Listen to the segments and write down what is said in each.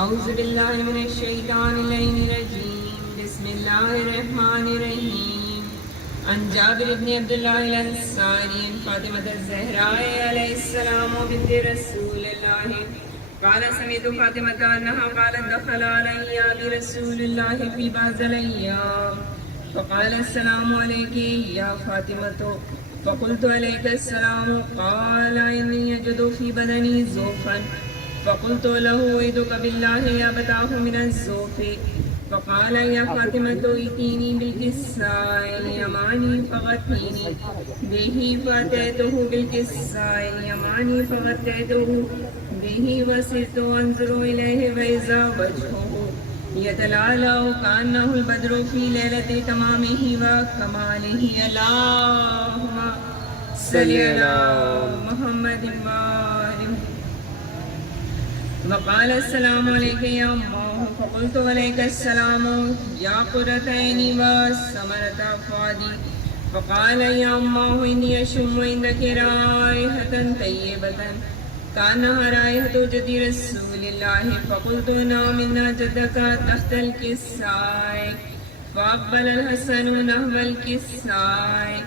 اعوذ باللہ من الشیطان الرجیم بسم اللہ الرحمن الرحیم عن جابر بن عبداللہ الانصاری عن فاطمة الزہراء علیہ السلام بنت رسول اللہ قال سمعت فاطمة انہا قالت دخل علی برسول اللہ فی بعض الایام فقال السلام علیک یا فاطمة فقلت علیک السلام قال انی یجد فی بدنی ذوفا فقلت له اعوذ بالله يا بتاه من الزوف فقال يا فاطمة ائتيني بالكساء اليماني فغطيني به فأتيته بالكساء اليماني فغطيته به وصرت أنظر إليه فإذا وجهه يتلألأ كأنه البدر في ليلة تمامه وكماله اللهم صل على محمد وقال السلام علیک یا امہ فقلت علیک السلام یا قرۃ عینی وثمرۃ فؤادی فقال یا امہ انی اشم عندک رائحۃ طیبۃ کانہا رائحۃ جد رسول اللہ فقلت نعم ان جدک تحت الکساء فاقبل الحسن نحو الکساء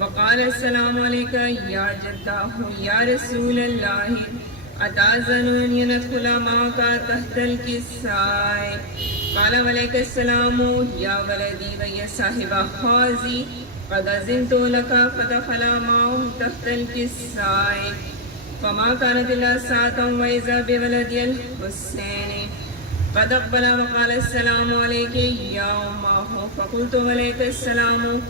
وقال السلام علیک یا جدہ یا رسول اللہ اتأذن ان يدخل معك تحت الكساء قال وعليك السلام يا ولدي ويا صاحب حوزي قد أذنت لك فدخل معهم تحت الكساء فما كانت إلا ساعة وإذا بولدي الحسين قد أقبل وقال السلام عليك يا أمه فقلت وعليك السلام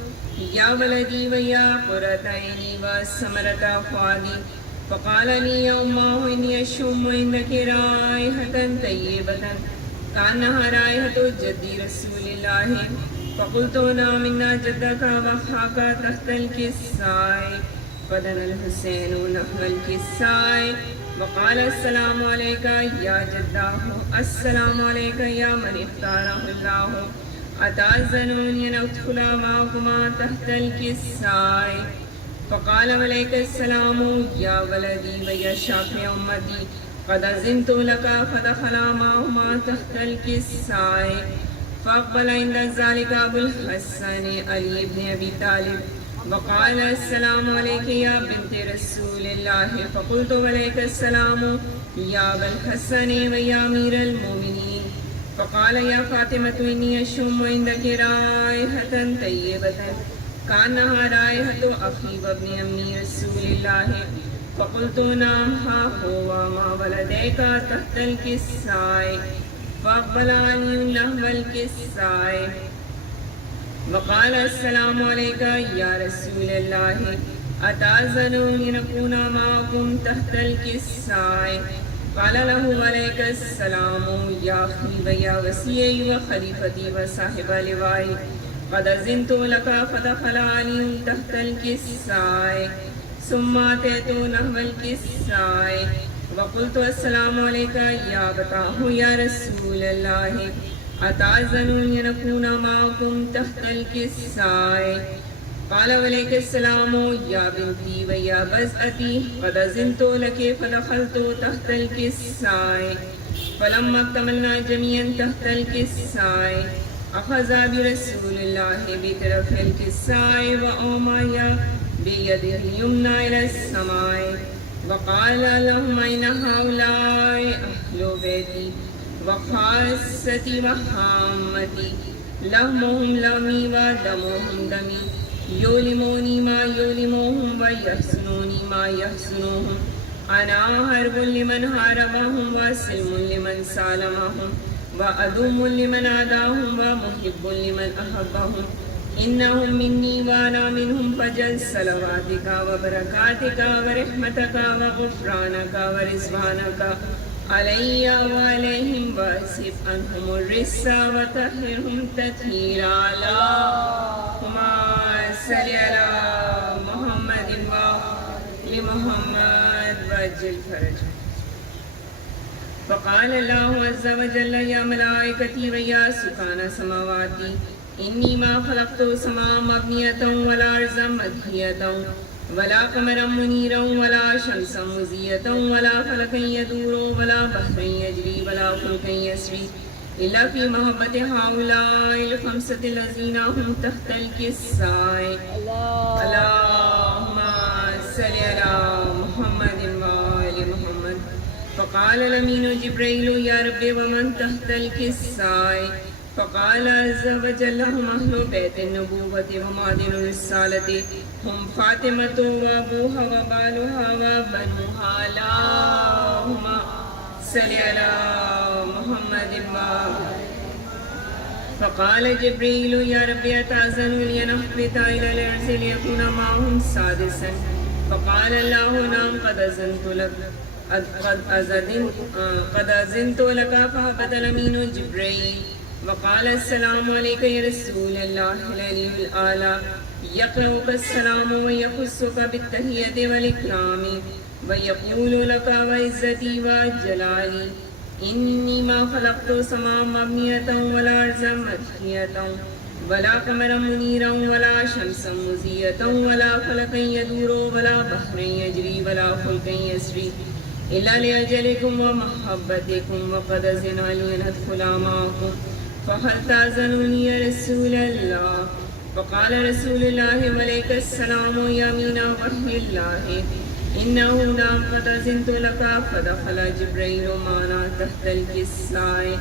يا ولدي ويا قرة عيني وثمرة فؤادي فقال لي يا أمه إني أشم عندك رائحة طيبة كأنها رائحة جد رسول الله فقلت نعم إن جدك وخاك تحت الكساء فدنا الحسين نحو الكساء وقال السلام عليك يا جداه السلام عليك يا من اختاره الله أتأذنون أن أدخل معكما تحت الكساء فقال وعليك السلام يا ولدي ويا شافع أمتي قد أذنت لك فدخل معهما تحت الكساء فأقبل عند ذلك أبو الحسن علي بن أبي طالب وقال السلام عليك يا بنت رسول الله فقلت وعليك السلام يا أبا الحسن ويا أمير المؤمنين فقال يا فاطمة إني أشم عندك رائحة طيبة كأنها رائحة أخي وابن أمي رسول الله فقلت نعم ها هو ما ولديك تحت الكساء فأقبل علي نحو الكساء وقال السلام عليك يا رسول الله أتأذنون أن أكون معكم تحت الكساء قال له عليك السلام يا أخي ويا وصيي وخليفتي وصاحب لوائي قد أذنت لك فدخل علي تحت الكساء ثم أتيت نحو الكساء وقلت السلام عليك يا أبتاه يا رسول الله أتأذنون أن أكون معكم تحت الكساء قال وعليك السلام يا بنتي ويا بزأتي قد أذنت لك فدخلت تحت الكساء فلما اكتملنا جميعا تحت الكساء أخذ برسول الله بطرف الكساء وأومى بيده اليمنى إلى السماء وقال اللهم إن هؤلاء أهل بيتي وخاصتي وحامتي لحمهم لحمي ودمهم دمي يؤلموني ما يؤلمهم ويحسنوني ما يحسنوهم أنا حرب لمن حاربهم وسلم لمن سالمهم وعدو لمن عاداهم ومحب لمن أحبهم إنهم مني وأنا منهم فجل صلواتك وبركاتك ورحمتك وغفرانك ورضوانك علي وعليهم واصرف عنهم الرجس وطهرهم تطهيرا اللهم صل على محمد وآل محمد وعجل فرجهم فقال الله عز وجل يا ملائكتي ويا سكان سماواتي إني ما خلقت سماء مبنية ولا أرضا مدحية ولا قمرا منيرا ولا شمسا مضية ولا فلكا يدور ولا بحرا يجري ولا فلكا يسري إلا في محبة هؤلاء الخمسة الذين هم تحت الكساء. اللهم صل على محمد وآل محمد. فقال الأمين جبريل يا رب ومن تحت الكساء؟ فقال عز وجل هم أهل بيت النبوة ومعدن الرسالة، هم فاطمة وأبوها وبالها وبنوها. اللهم صل على محمد فقال جبريل يا رب أتأذن لي أن أهبط إلى الأرض ليكون معهم سادسا؟ فقال الله نعم قد أذنت لك قد أذنت لك. فهبط الأمين جبريل وقال السلام عليك يا رسول الله العلي الأعلى، يقرأك السلام ويخصك بالتحية والإكرام ويقول لك وعزتي وجلالي إني ما خلقت سماء مبنية ولا أرضا مدحية ولا قمرا منيرا ولا شمسا مضية ولا فلكا يدور ولا بحرا يجري ولا فلكا يسري إلا لأجلكم ومحبتكم وقد أذن لي أن أدخل معكم فهل تأذنني يا رسول الله؟ فقال رسول الله وعليك السلام يا أمين وحي الله إنه نعم قد أذنت لك. فدخل جبريل معنا تحت الكساء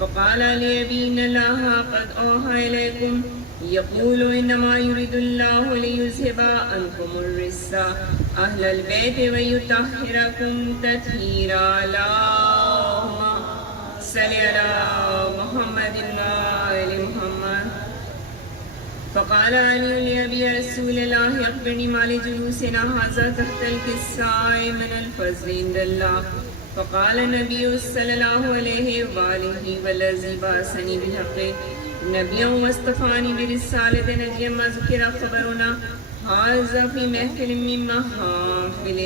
فقال لي إن الله قد أوحى إليكم يقول إنما يريد الله ليذهب عنكم الرجس أهل البيت ويطهركم تطهيرا. اللهم صل على محمد وآل محمد. فقال علي لأبي رسول الله أخبرني ما لجلوسنا هذا تحت الكساء من الفضل عند الله. فقال النبي صلى الله عليه وآله والذي بعثني بالحق نبيا واصطفاني برسالة نجيا ما ذكر خبرنا هذا في محفل من محافل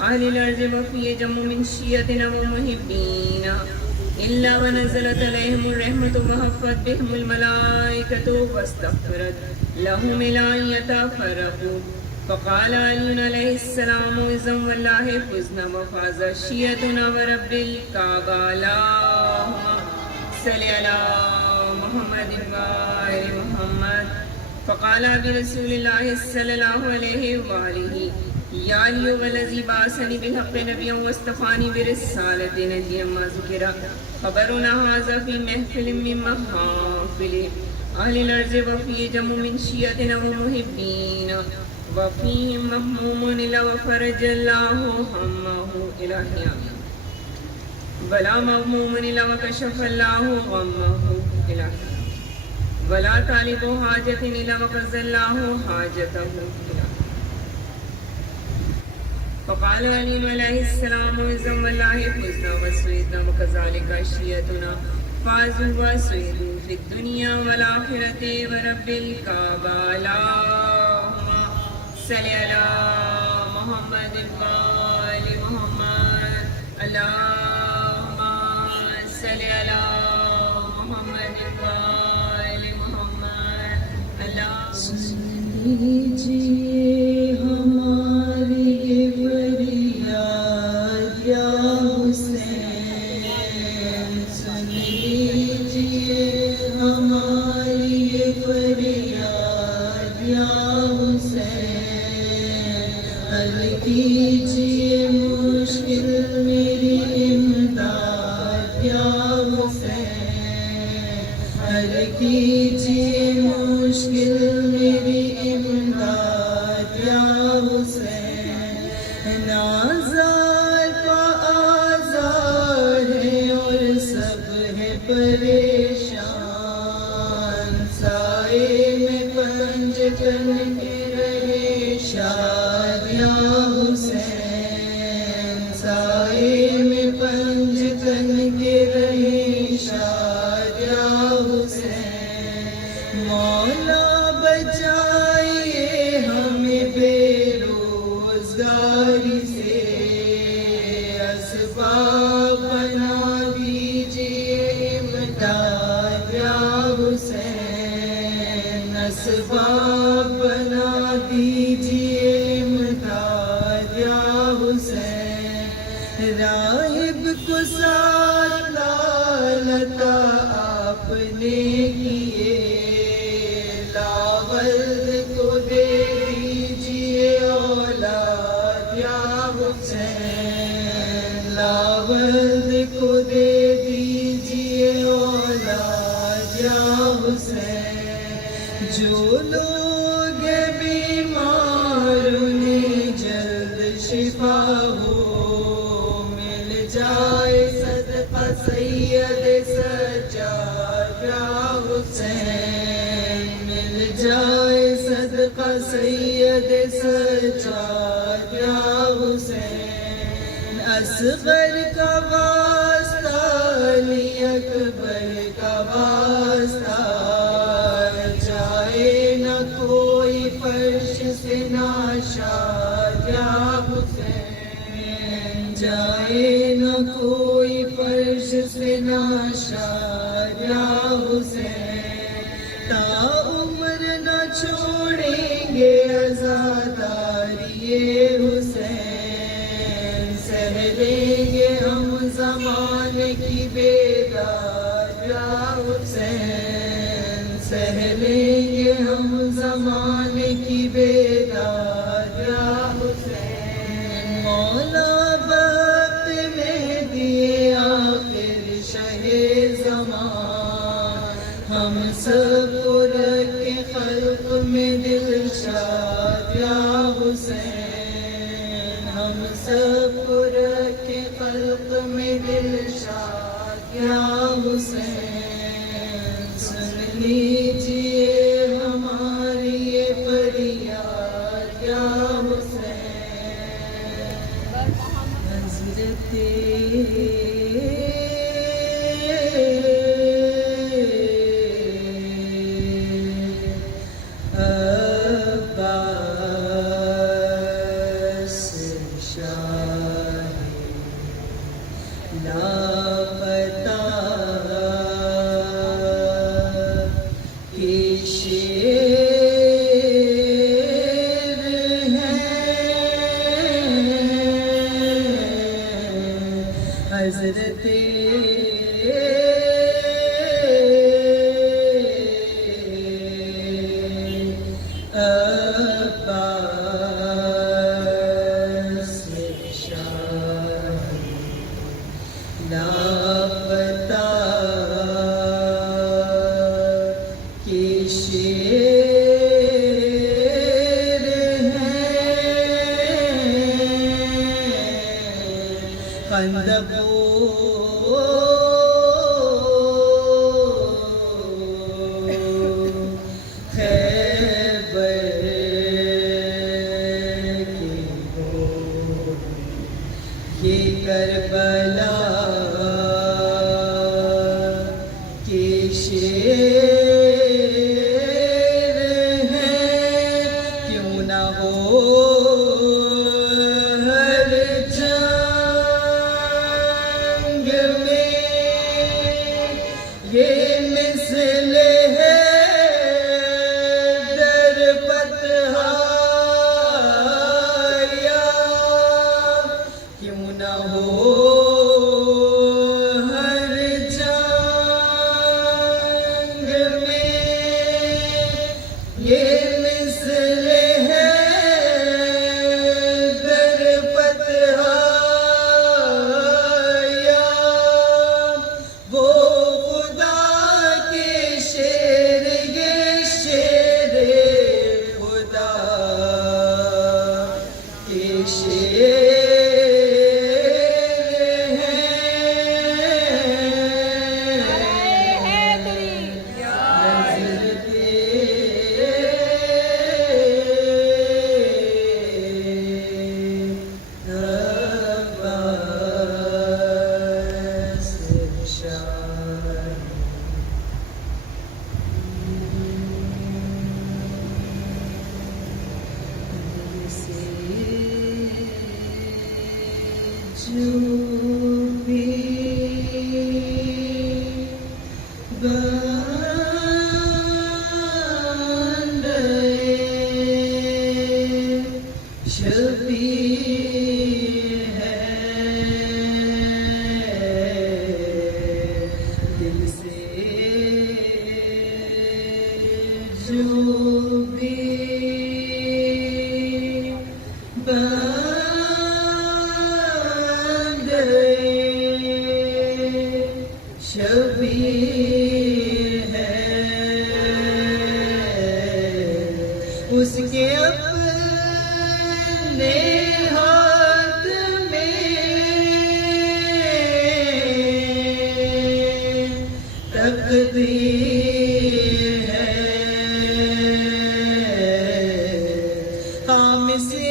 أهل الأرض وفي جمع من شيعتنا ومحبين إلا ونزلت عليهم الرحمة وحفت بهم الملائكة واستغفرت لهم إلى أن يتفرقوا. فقال علي عليه السلام إذا والله فزنا وفاز شيعتنا ورب الكعبة. اللهم صل على محمد وآل محمد. فقال برسول الله صلى الله عليه وآله يا علي والذي بعثني بالحق نبيا واصطفاني برسالة نجيا ما ذكر خبرنا هذا في محفل من محافل أهل الأرض وفي جمع من شيعتنا ومحبين وفيهم مهموم إلا وفرج الله همه إلهي آمين ولا مهموم إلا وكشف الله غمه إلهي ولا طالب حاجة إلا وقضى الله حاجته إلهي. فقال علي عليه السلام إذا والله فزنا وسعدنا وكذلك شيعتنا فازوا وسعدوا في الدنيا والآخرة ورب الكعبة. اللهم صل على محمد وآل محمد. اللهم صل على محمد وآل محمد. اللهم لیجیے ہماری یہ فریاد یا حسین، سن لیجیے ہماری یہ فریاد یا حسین، حل کیجیے مشکل میری امداد یا حسین، حل کیجیے مشکل میری امداد یا حسین، آزار کا آزار ہے اور سب ہے پریشان، سائے میں پنج کن کے رہے شاد یا حسین، سائے میں پنج کن کے رہے شاد یا حسین، مولا بچائیے ہمیں بے روزگاری سے، اسباب بنا دیجیے امداد یا حسین، اسباب بنا دیجیے امداد عطا آپ نے کیے، لاولد کو دے دیجیے اولاد یا حسین، لاولد کو دے دیجیے اولاد یا حسین، جو لوگ بیمار انہیں جلد شفا ہو، مل جائے صدقہ سید سجاد یا حسین، مل جائے صدقہ سید سجاد یا حسین، اصغر کا واسطہ علی اکبر کا واسطہ، جائے نہ کوئی فرش سے ناشاد یا حسین، جائے نہ کوئی فرش سے ناشاد یا حسین، تا عمر نہ چھوڑیں گے عزاداری حسین، سہ لیں گے ہم زمانے کی بیداد یا حسین، سہ لیں گے ہم زمانے کی بیداد یا حسین، مولا وقت میں دیے آخر شہ زمان، ہم سب کو رکھے خلق میں دلشاد یا حسین، ہم سب کو رکھے خلق میں دلشاد یا حسین، سن لیجیے ہماری یہ فریاد یا حسین، حضرت عباس شاہ لاپتہ کے شعر ہیں، حضرت عباس شاہ لاپتہ کے شعر ہیں، خندق یہ کربلا کے شعر ہیں، کیوں نہ ہو ہر جنگ میں یہ مثل ہے در فتح، کیوں نہ ہو ہر جنگ میں یہ مثل ہے در فتح، وہ خدا کے شعر یہ شعر خدا کے شعر شبیر ہے دل جو بھی شبیر ہے اس کے اپنے ہاتھ میں تقدیر ہے ہم سے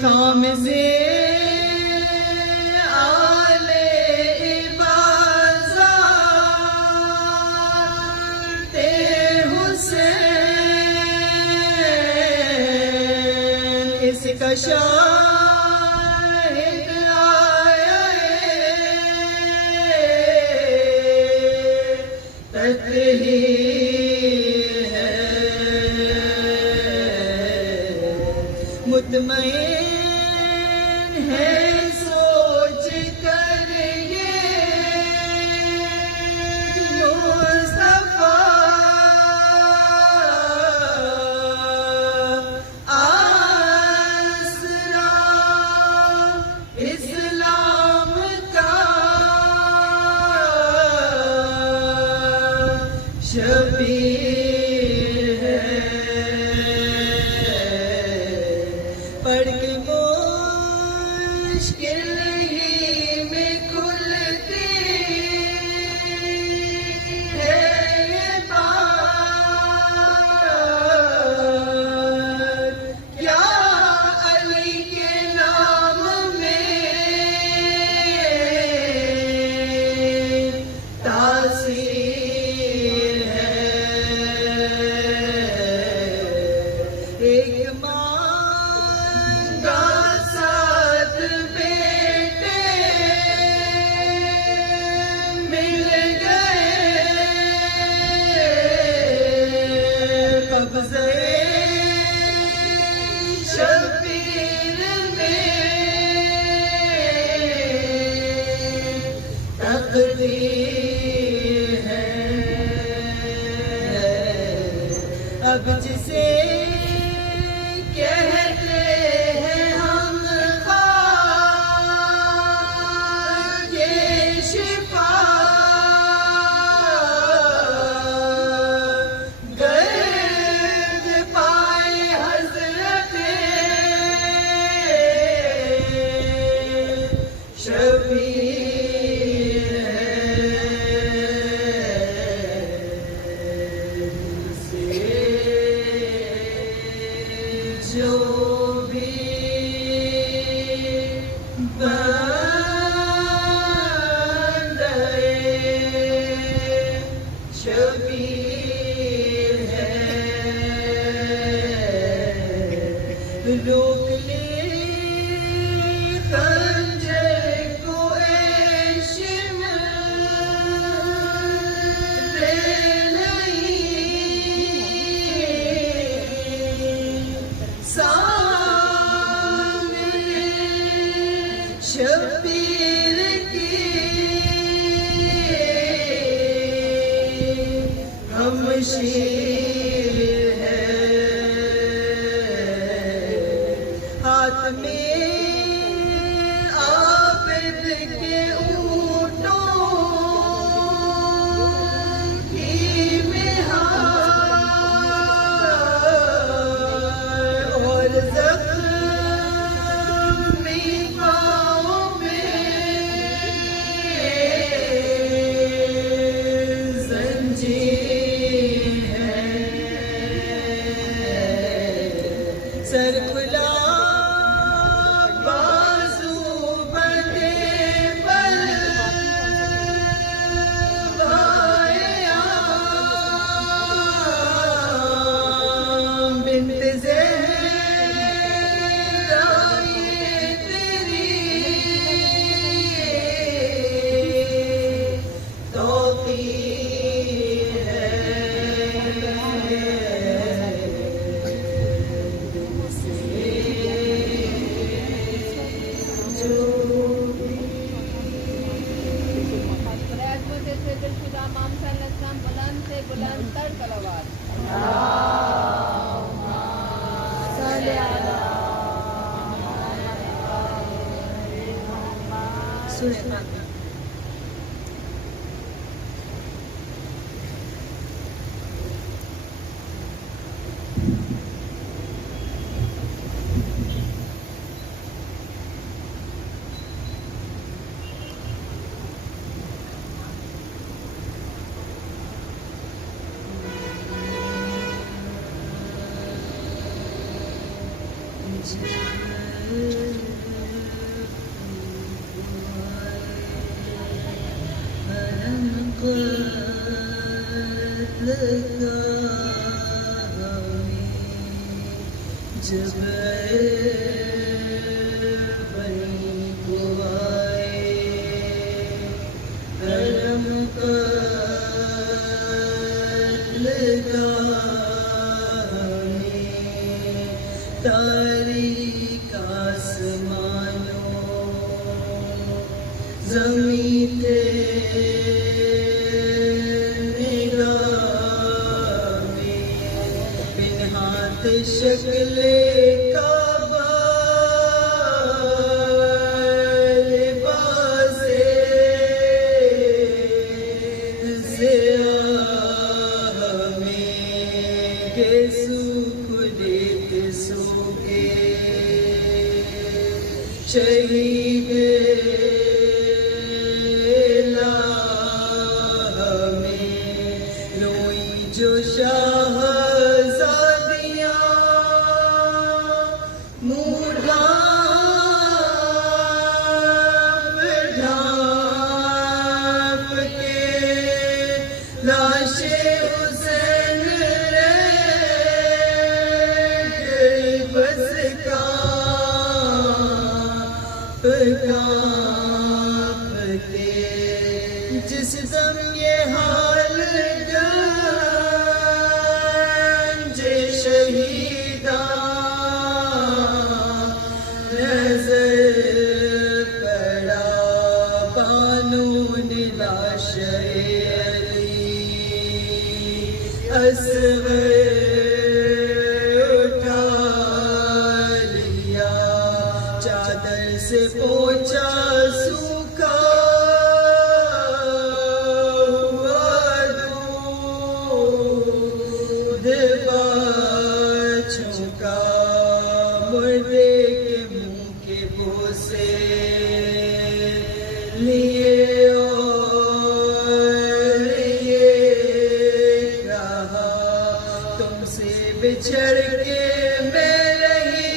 خام سے آلے بازار حسین اس کا شاہد آیا تطہیر ہے مطمئن ہے سوچ کر یہ مصطفیٰ آسرا اسلام کا شبیر ہے پڑھ کے مشکل ہی میں کھلتی ہے یہ بات کیا علی کے نام میں تاثیر ہے ایک شبیر میں تقدیر ہے اب جسے کہتے ہیں ہم خواہ یہ شفا شبیر ہے جو بھی بندے شبیر ہے روک لے شبیر کی ہم شیر ہے ہاتھ میں عابد کے اونٹوں کی مہار اور زخمی پاؤں میں زنجیر ہے بلند تر صلوات. جب بنی کو آئے حرم قتل گاہ میں تاریک آسمانوں زمین نگاہ میں بنہات شکل کعبہ لباس سیاہ میں کہ سوکھ لیت سو کے شہید الہ میں روئی جو شاہ جس دم یہ حال گنج شہیداں نظر پڑا قانون لاش علی اصغر اٹھا لیا چادر سے پوچھا سوکھا چھکا مردے کے منہ کے بوسے لیے اور یہ کہا تم سے بچھڑ کے میں رہی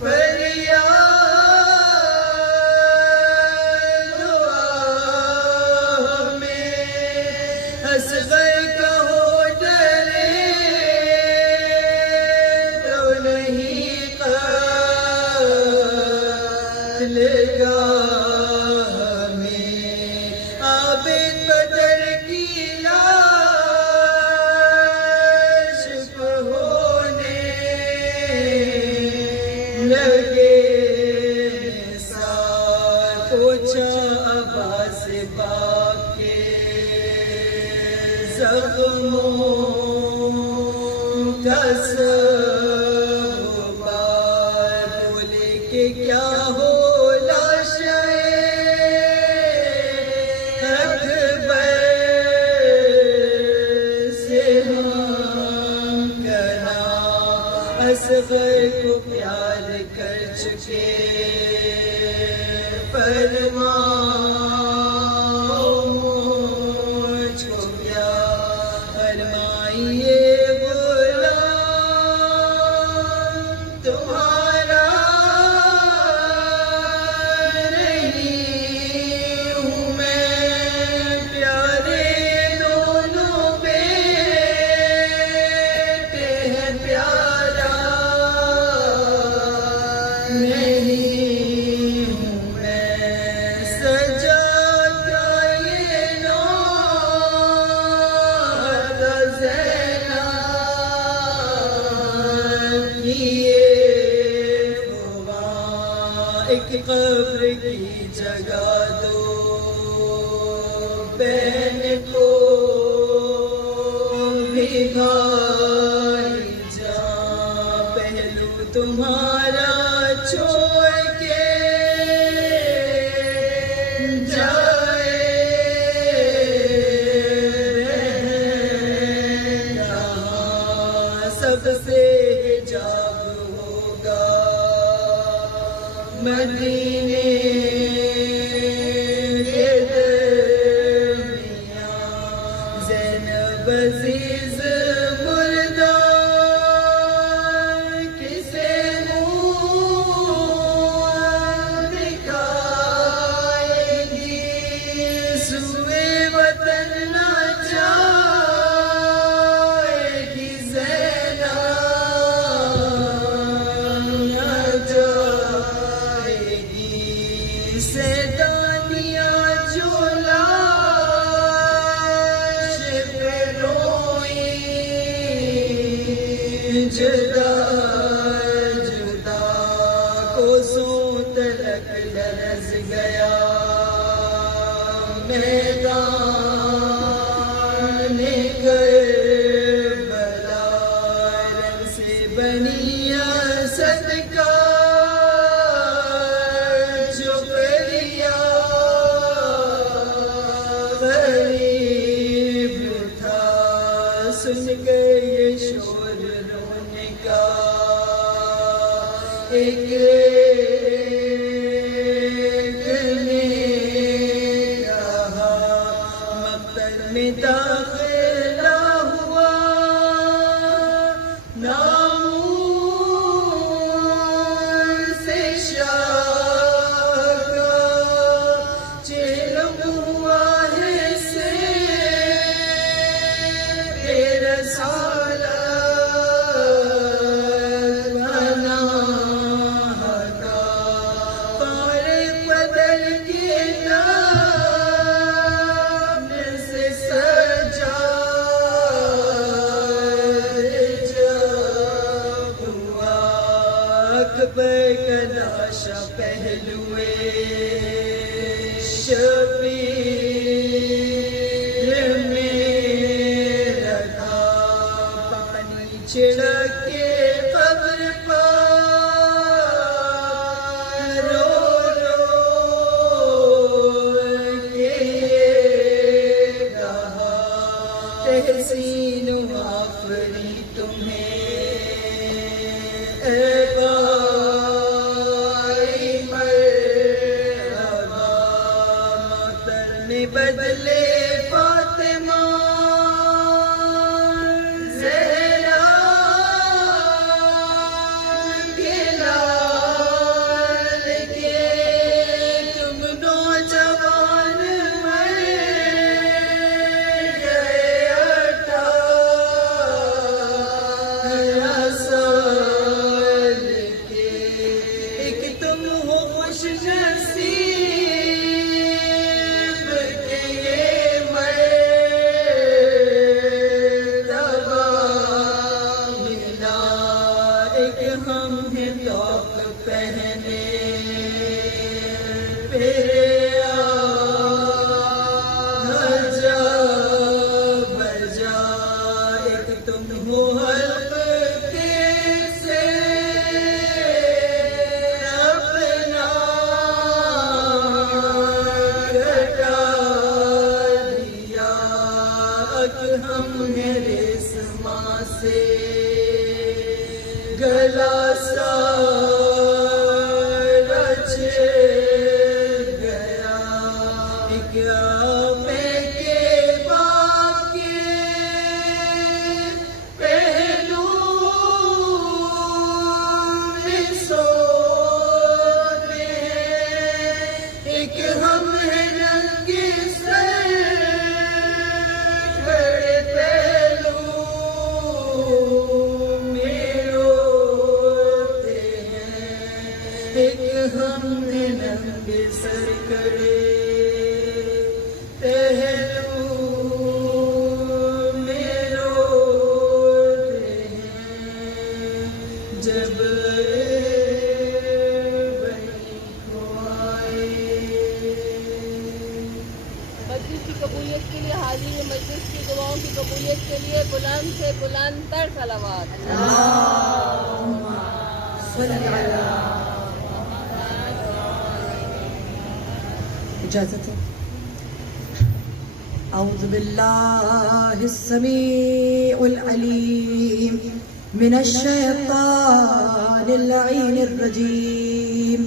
فریاد دعا میں اصغر گاہ میں عابد بدر کی لاش ہونے لگے ساتھ پوچھا عباس پاک کے زخموں کا سب بات بولے کہ کیا ہو اصغر کو پیار کر چکے فرماؤ مجھ کو کیا فرمائیے غلام تمہارا نہیں ہوں میں پیارے دونوں بیٹے ہیں پیارا نہیں ہوں میں سجادہ یہ نوحہ زینب کیے وہاں ایک قبر کی جگہ دو بہن کو بھائی جان پہلو تمہارا چھوڑ کے جائے رہنا سب سے حجاب ہوگا مدینے عزیز مردہ کسے منہ دکھائے گی سوئے وطن نہ جائے گی زینب نہ جائے گی سیدانیاں جو جدا جدا کو سوت لگ لرز گیا میدان کربلا رنگ سے بنی صدقہ جو کریا غریب تھا سن کے یہ شور ایک نے کہا مقتل میں داخلہ ہوا نامور سے شاہ کا چہلم ہوا ہے سے 13 سال کلاشا پہلوے شبیر میں رکھا پانی چھڑک کے قبر پر رو رو کے کہا تحسین و آفری تمہیں اے بدلے فاطمہ زہرا کے لال کے تم نوجوان مر گئے 18 سال کے ایک تم ہو خوش نصیب ہم ہیں توق پہنے پیرا جا بجا ایک تم ہو حلق کے سے اپنا کٹا دیا ہم ہیں ریسما سے گلا سارا چھڑ گیا ایک آپے کے باپ کے پہلو میں سوتے ہیں ایک ہم ہیں ننگے سر بڑے پہلو میں روتے ہیں کی دعاؤں کی قبولیت کے لیے بلند سے بلند تر صلوات. اجازت ہے. اعوذ باللہ السمیع العلیم من الشیطان اللعین الرجیم.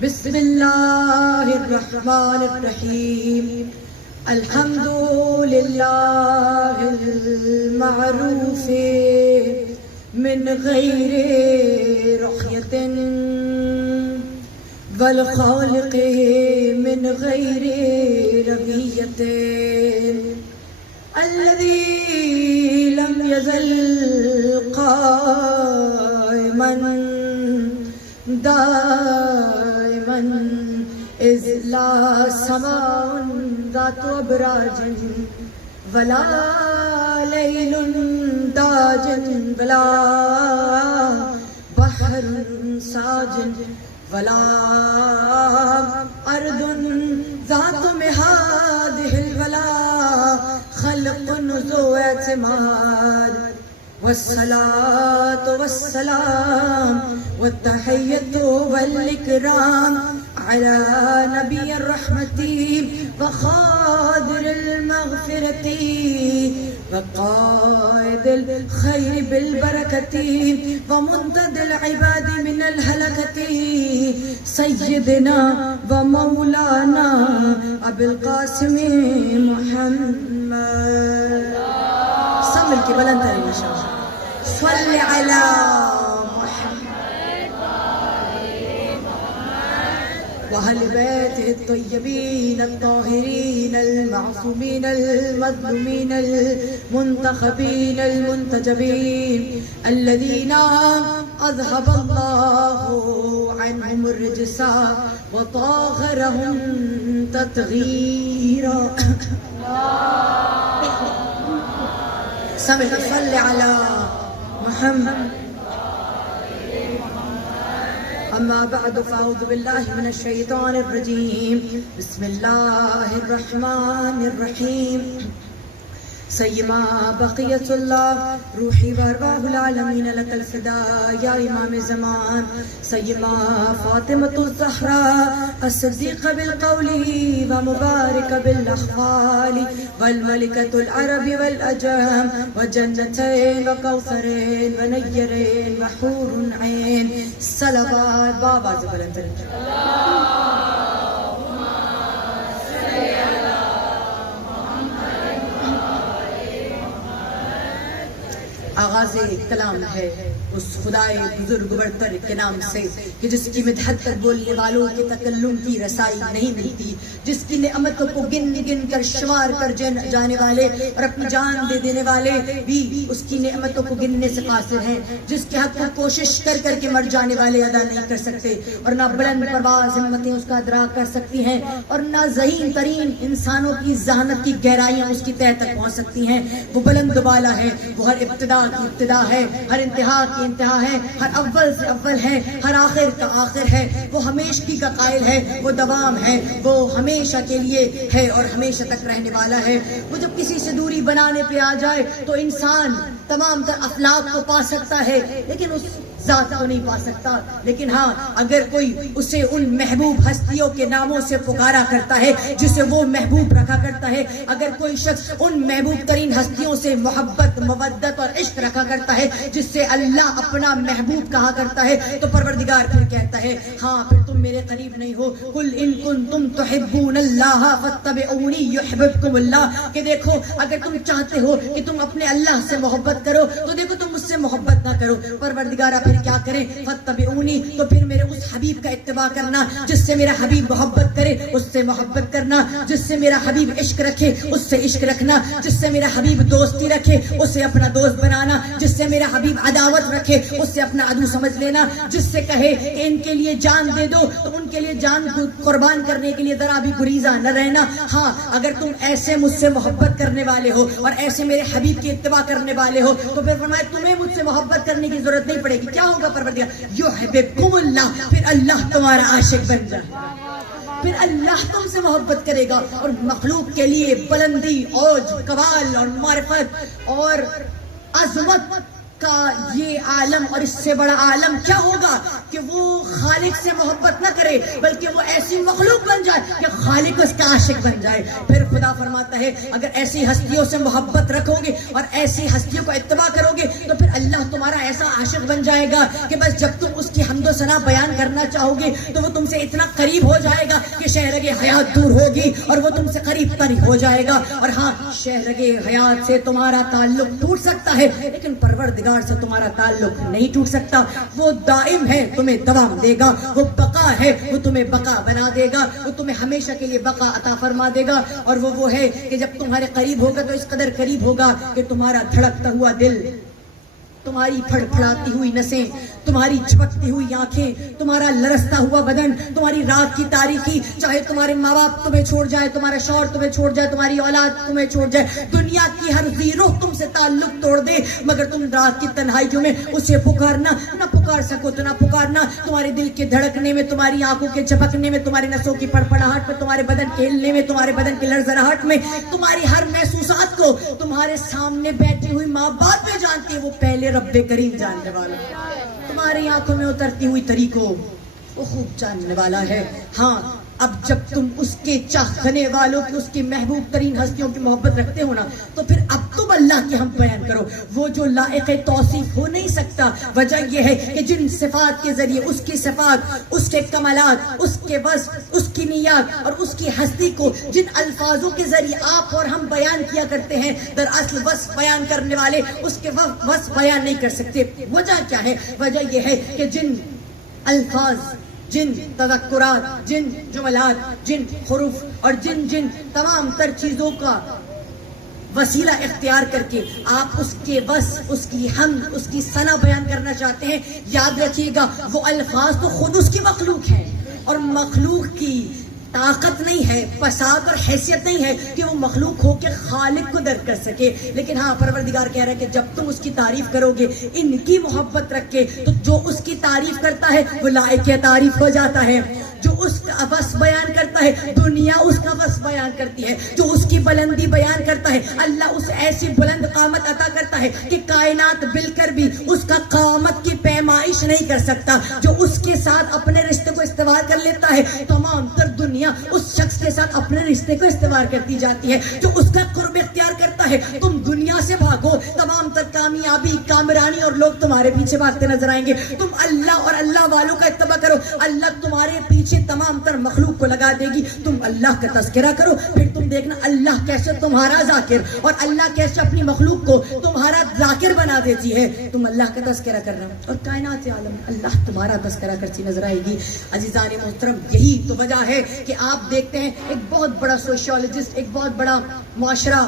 بسم اللہ الرحمن الرحیم. الحمد للہ المعروف من غیر رخیۃ والخالق من غیر رغیۃ الذی لم یزل قائما دائما اذ لا سماء ذات ابراج ولا لیل داج ولا بحر ساج ولا ارض ذات مہاد ولا خلق ذو اعتماد. والصلاة والسلام والتحية والإكرام على نبي الرحمة وخادر المغفرة وقائد الخير بالبركة ومنتد العباد من الهلكة سيدنا ومولانا أبي القاسم محمد. سب مل کے بلند ترین نشان صلی علی وأهل بيته الطيبين الطاهرين المعصومين المظلومين المنتخبين المنتجبين الذين أذهب الله عنهم الرجس وطهرهم تطهيرا. سمع صل على محمد. أما بعد فأعوذ بالله من الشيطان الرجيم. بسم الله الرحمن الرحيم. سیما بقیت اللہ روحی وارواح العالمین لک الفداء یا امام زمان. سیما فاطمۃ الزہراء الصدیقہ بالقول ومبارک بالاحوال والملکۃ العرب والعجم وجنتین وکوثرین ونیرین وحور عین. صلوات بابا بلند. آغاز کلام ہے اس خدائے بزرگ برتر کے نام سے کہ جس کی مدحت تک بولنے والوں کے تکلم کی رسائی نہیں ملتی، جس کی نعمتوں کو گن گن کر شمار کر جانے والے اور اپنی جان دے دینے والے بھی اس کی نعمتوں کو گننے سے قاصر ہیں، جس کے حق کو کوشش کر کر کے مر جانے والے ادا نہیں کر سکتے، اور نہ بلند پرواز ہمتیں اس کا ادراک کر سکتی ہیں، اور نہ ذہین ترین انسانوں کی ذہانت کی گہرائیاں اس کی تہہ تک پہنچ سکتی ہیں. وہ بلند بالا ہے، وہ ہر ابتدا کی ابتدا ہے، ہر انتہا کی انتہا ہے، ہر اول سے اول ہے، ہر آخر کا آخر ہے. وہ ہمیشگی کا قائل ہے، وہ دوام ہے، وہ ہمیشہ کے لیے ہے اور ہمیشہ تک رہنے والا ہے. وہ جب کسی سے دوری بنانے پہ آ جائے تو انسان تمام تر اخلاق کو پا سکتا ہے لیکن اس ذات کو نہیں پا سکتا. لیکن ہاں اگر کوئی اسے ان محبوب ہستیوں کے ناموں سے پکارا کرتا ہے جسے وہ محبوب رکھا کرتا ہے، اگر کوئی شخص ان محبوب ترین ہستیوں سے محبت مودت اور عشق رکھا کرتا ہے جس سے اللہ اپنا محبوب کہا کرتا ہے، تو پروردگار پھر کہتا ہے ہاں پھر تم میرے قریب نہیں ہو. قل ان کنتم تحبون اللہ فاتبعونی یحببکم اللہ، کہ دیکھو اگر تم چاہتے ہو کہ تم اپنے اللہ سے محبت کرو تو دیکھو تم مجھ سے محبت نہ کرو. پروردگار پھر کیا کریں؟ فاتبعونی، تو پھر میرے اس حبیب کا اتباع کرنا جس سے میرا حبیب محبت کرے، اس سے محبت کرنا، جس سے میرا حبیب عشق رکھے اس سے عشق رکھنا، جس سے میرا حبیب دوستی رکھے اسے اپنا دوست بنانا، جس سے میرا حبیب عداوت رکھے اس سے اپنا عدو سمجھ لینا، جس سے کہے کہ ان کے لیے جان دے دو تو ان کے لیے جان کو قربان کرنے کے لیے ذرا بھی گریزاں نہ رہنا. ہاں اگر تم ایسے مجھ سے محبت کرنے والے ہو اور ایسے میرے حبیب کی اتباع کرنے والے ہو تو پھر فرمایا تمہیں مجھ سے محبت کرنے کی ضرورت نہیں پڑے گی. کیا ہوگا پروردگار؟ یحببکم اللہ، پھر اللہ تمہارا عاشق بن جائے. پھر اللہ تم سے محبت کرے گا. اور مخلوق کے لیے بلندی، اوج، کمال اور معرفت اور عظمت کا یہ عالم اور اس سے بڑا عالم کیا ہوگا کہ وہ خالق سے محبت نہ کرے بلکہ وہ ایسی مخلوق بن جائے کہ خالق اس کا عاشق بن جائے. پھر خدا فرماتا ہے اگر ایسی ہستیوں سے محبت رکھو گے اور ایسی ہستیوں کو اتباع کرو گے تو پھر اللہ تمہارا ایسا عاشق بن جائے گا کہ بس جب تم اس کی حمد و ثنا بیان کرنا چاہو گے تو وہ تم سے اتنا قریب ہو جائے گا کہ شہرگ حیات دور ہوگی اور وہ تم سے قریب تر ہو جائے گا. اور ہاں، شہرگ حیات سے تمہارا تعلق ٹوٹ سکتا ہے لیکن پروردگار سے تمہارا تعلق نہیں ٹوٹ سکتا. وہ دائم ہے، تمہیں دوام دے گا. وہ بقا ہے، وہ تمہیں بقا بنا دے گا. وہ تمہیں ہمیشہ کے لیے بقا عطا فرما دے گا. اور وہ ہے کہ جب تمہارے قریب ہوگا تو اس قدر قریب ہوگا کہ تمہارا دھڑکتا ہوا دل، تمہاری پھڑپھڑاتی ہوئی نسیں، تمہاری جھپکتی ہوئی آنکھیں، تمہارا لرزتا ہوا بدن، تمہاری رات کی تاریکی، چاہے تمہارے ماں باپ تمہیں چھوڑ جائے، تمہارا شوہر تمہیں چھوڑ جائے، تمہاری اولاد تمہیں چھوڑ جائے، دنیا کی ہر زیروح تم سے تعلق توڑ دے، مگر تم رات کی تنہائیوں میں اسے پکارنا، نہ پکار سکو تو نہ پکارنا. تمہارے دل کے دھڑکنے میں، تمہاری آنکھوں کے جھپکنے میں، تمہاری نسوں کی پڑپڑاہٹ میں، تمہارے بدن کے ہلنے میں، تمہارے بدن کی لرزراہٹ میں، تمہاری ہر محسوسات کو تمہارے سامنے بیٹھی ہوئی ماں باپ میں جانتی ہے. وہ پہلے رب کریم جاننے والا ہے. تمہاری آنکھوں میں اترتی ہوئی طریقوں وہ خوب جاننے والا ہے. ہاں، اب جب تم اس کے چاہنے والوں کی، اس کی محبوب ترین ہستیوں کی محبت رکھتے ہو نا، تو پھر اب تم اللہ کی ہم بیان کرو. وہ جو لائق توصیف ہو نہیں سکتا. وجہ یہ ہے کہ جن صفات کے ذریعے اس کی صفات، اس کے کمالات، اس کے وصف، اس کی نیات اور اس کی ہستی کو جن الفاظوں کے ذریعے آپ اور ہم بیان کیا کرتے ہیں، دراصل وصف بیان کرنے والے اس کے وصف بیان نہیں کر سکتے. وجہ کیا ہے؟ وجہ یہ ہے کہ جن الفاظ، جن تذکرات، جن جملات، جن حروف اور جن تمام تر چیزوں کا وسیلہ اختیار کر کے آپ اس کے وصف، اس کی حمد، اس کی ثنا بیان کرنا چاہتے ہیں، یاد رکھیے گا وہ الفاظ تو خود اس کی مخلوق ہیں اور مخلوق کی طاقت نہیں ہے، فساد اور حیثیت نہیں ہے کہ وہ مخلوق ہو کے خالق کو درک کر سکے. لیکن ہاں، پروردگار کہہ رہا ہے کہ جب تم اس کی تعریف کرو گے ان کی محبت رکھ کے، تو جو اس کی تعریف کرتا ہے وہ لائق تعریف ہو جاتا ہے. جو اس کا وصف بیان کرتا ہے، دنیا اس کا وصف بیان کرتی ہے. جو اس کی بلندی بیان کرتا ہے، اللہ اسے ایسی بلند قامت عطا کرتا ہے کہ کائنات مل کر بھی اس کا قامت کی پیمائش نہیں کر سکتا. جو اس کے ساتھ اپنے رشتے کو استوار کر لیتا ہے، تمام تر دنیا اس شخص کے ساتھ اپنے رشتے کو استوار کرتی جاتی ہے. جو اس کا قرب اختیار کرتا ہے، تم دنیا سے بھاگو، تمام تر کامیابی، کامرانی اور لوگ تمہارے پیچھے بھاگتے نظر آئیں گے. تم اللہ اور اللہ والوں کا اتباع کرو، اللہ تمہارے پیچھے تمام تر مخلوق کو لگا دے گی. تم اللہ کا تذکرہ کرو، پھر تم دیکھنا اللہ کیسے تمہارا ذاکر اور اللہ کیسے اپنی مخلوق کو تمہارا ذاکر بنا دیتی ہے. تم اللہ کا تذکرہ کر رہے ہو اور کائنات عالم اللہ تمہارا تذکرہ کرتی نظر آئے گی. عزیزان محترم، یہی تو وجہ ہے کہ آپ دیکھتے ہیں ایک بہت بڑا سوشیولوجسٹ، ایک بہت بڑا معاشرہ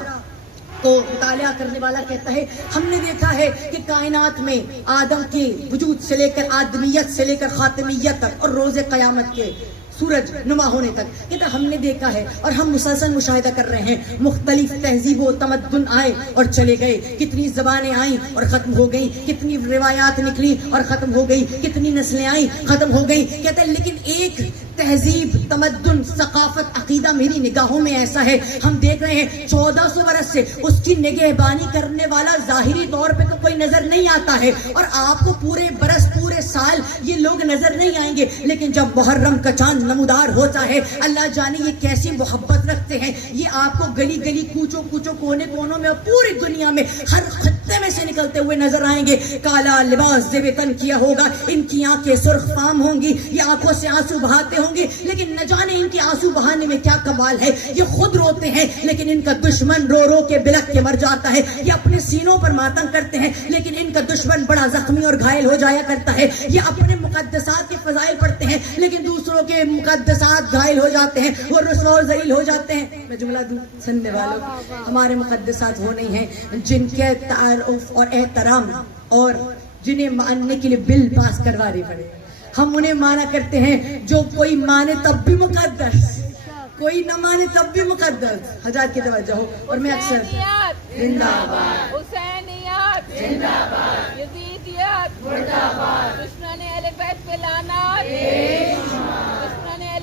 کو مطالعہ کرنے والا کہتا ہے، ہم نے دیکھا ہے کہ کائنات میں آدم کے وجود سے لے کر، آدمیت سے لے کر خاتمیت تک اور روز قیامت کے سورج نما ہونے تک، کہتا ہم نے دیکھا ہے اور ہم مسلسل مشاہدہ کر رہے ہیں. مختلف تہذیب و تمدن آئے اور چلے گئے، کتنی زبانیں آئیں اور ختم ہو گئیں، کتنی روایات نکلی اور ختم ہو گئی، کتنی نسلیں آئیں ختم ہو گئی. کہتا ہے لیکن ایک تہذیب، تمدن، ثقافت، عقیدہ میری نگاہوں میں ایسا ہے، ہم دیکھ رہے ہیں 1400 برس سے اس کی نگہبانی کرنے والا ظاہری طور پہ تو کوئی نظر نہیں آتا ہے اور آپ کو پورے برس، پورے سال یہ لوگ نظر نہیں آئیں گے. لیکن جب محرم کا چاند نمودار ہوتا ہے، اللہ جانے یہ کیسی محبت رکھتے ہیں. یہ آپ کو گلی گلی، کوچوں کوچوں، کونے کونوں میں اور پوری دنیا میں ہر خطے میں سے نکلتے ہوئے نظر آئیں گے. کالا لباس زیب تن کیا ہوگا، ان کی آنکھیں سرخ فام ہوں گی، یہ آنکھوں سے آنسو بہاتے ہوں گے، لیکن نہ جانے ان کے آنسو بہانے میں کیا کمال ہے. یہ خود روتے ہیں لیکن ان کا دشمن رو رو کے بلک کے مر جاتا ہے. یہ اپنے سینوں پر ماتم کرتے ہیں لیکن ان کا دشمن بڑا زخمی اور گھائل ہو جایا کرتا ہے. یہ اپنے مقدسات کے فضائل پڑھتے ہیں لیکن دوسروں کے مقدسات گھائل ہو جاتے ہیں، وہ رسوا اور ذلیل ہو جاتے ہیں. میں جملہ دوں سننے والوں، ہمارے مقدسات وہ نہیں ہیں جن کے تعارف اور احترام اور جنہیں ماننے کے لیے بل پاس کروانے پڑے. ہم انہیں مانا کرتے ہیں جو کوئی مانے تب بھی مقدس، کوئی نہ مانے تب بھی مقدس. حضرات کی توجہ ہو. اور میں اکثر زندہ باد، حسینیت زندہ باد، یزیدیت مردہ باد، دشمن اہل بیت پہ لعنت، دشمن اہل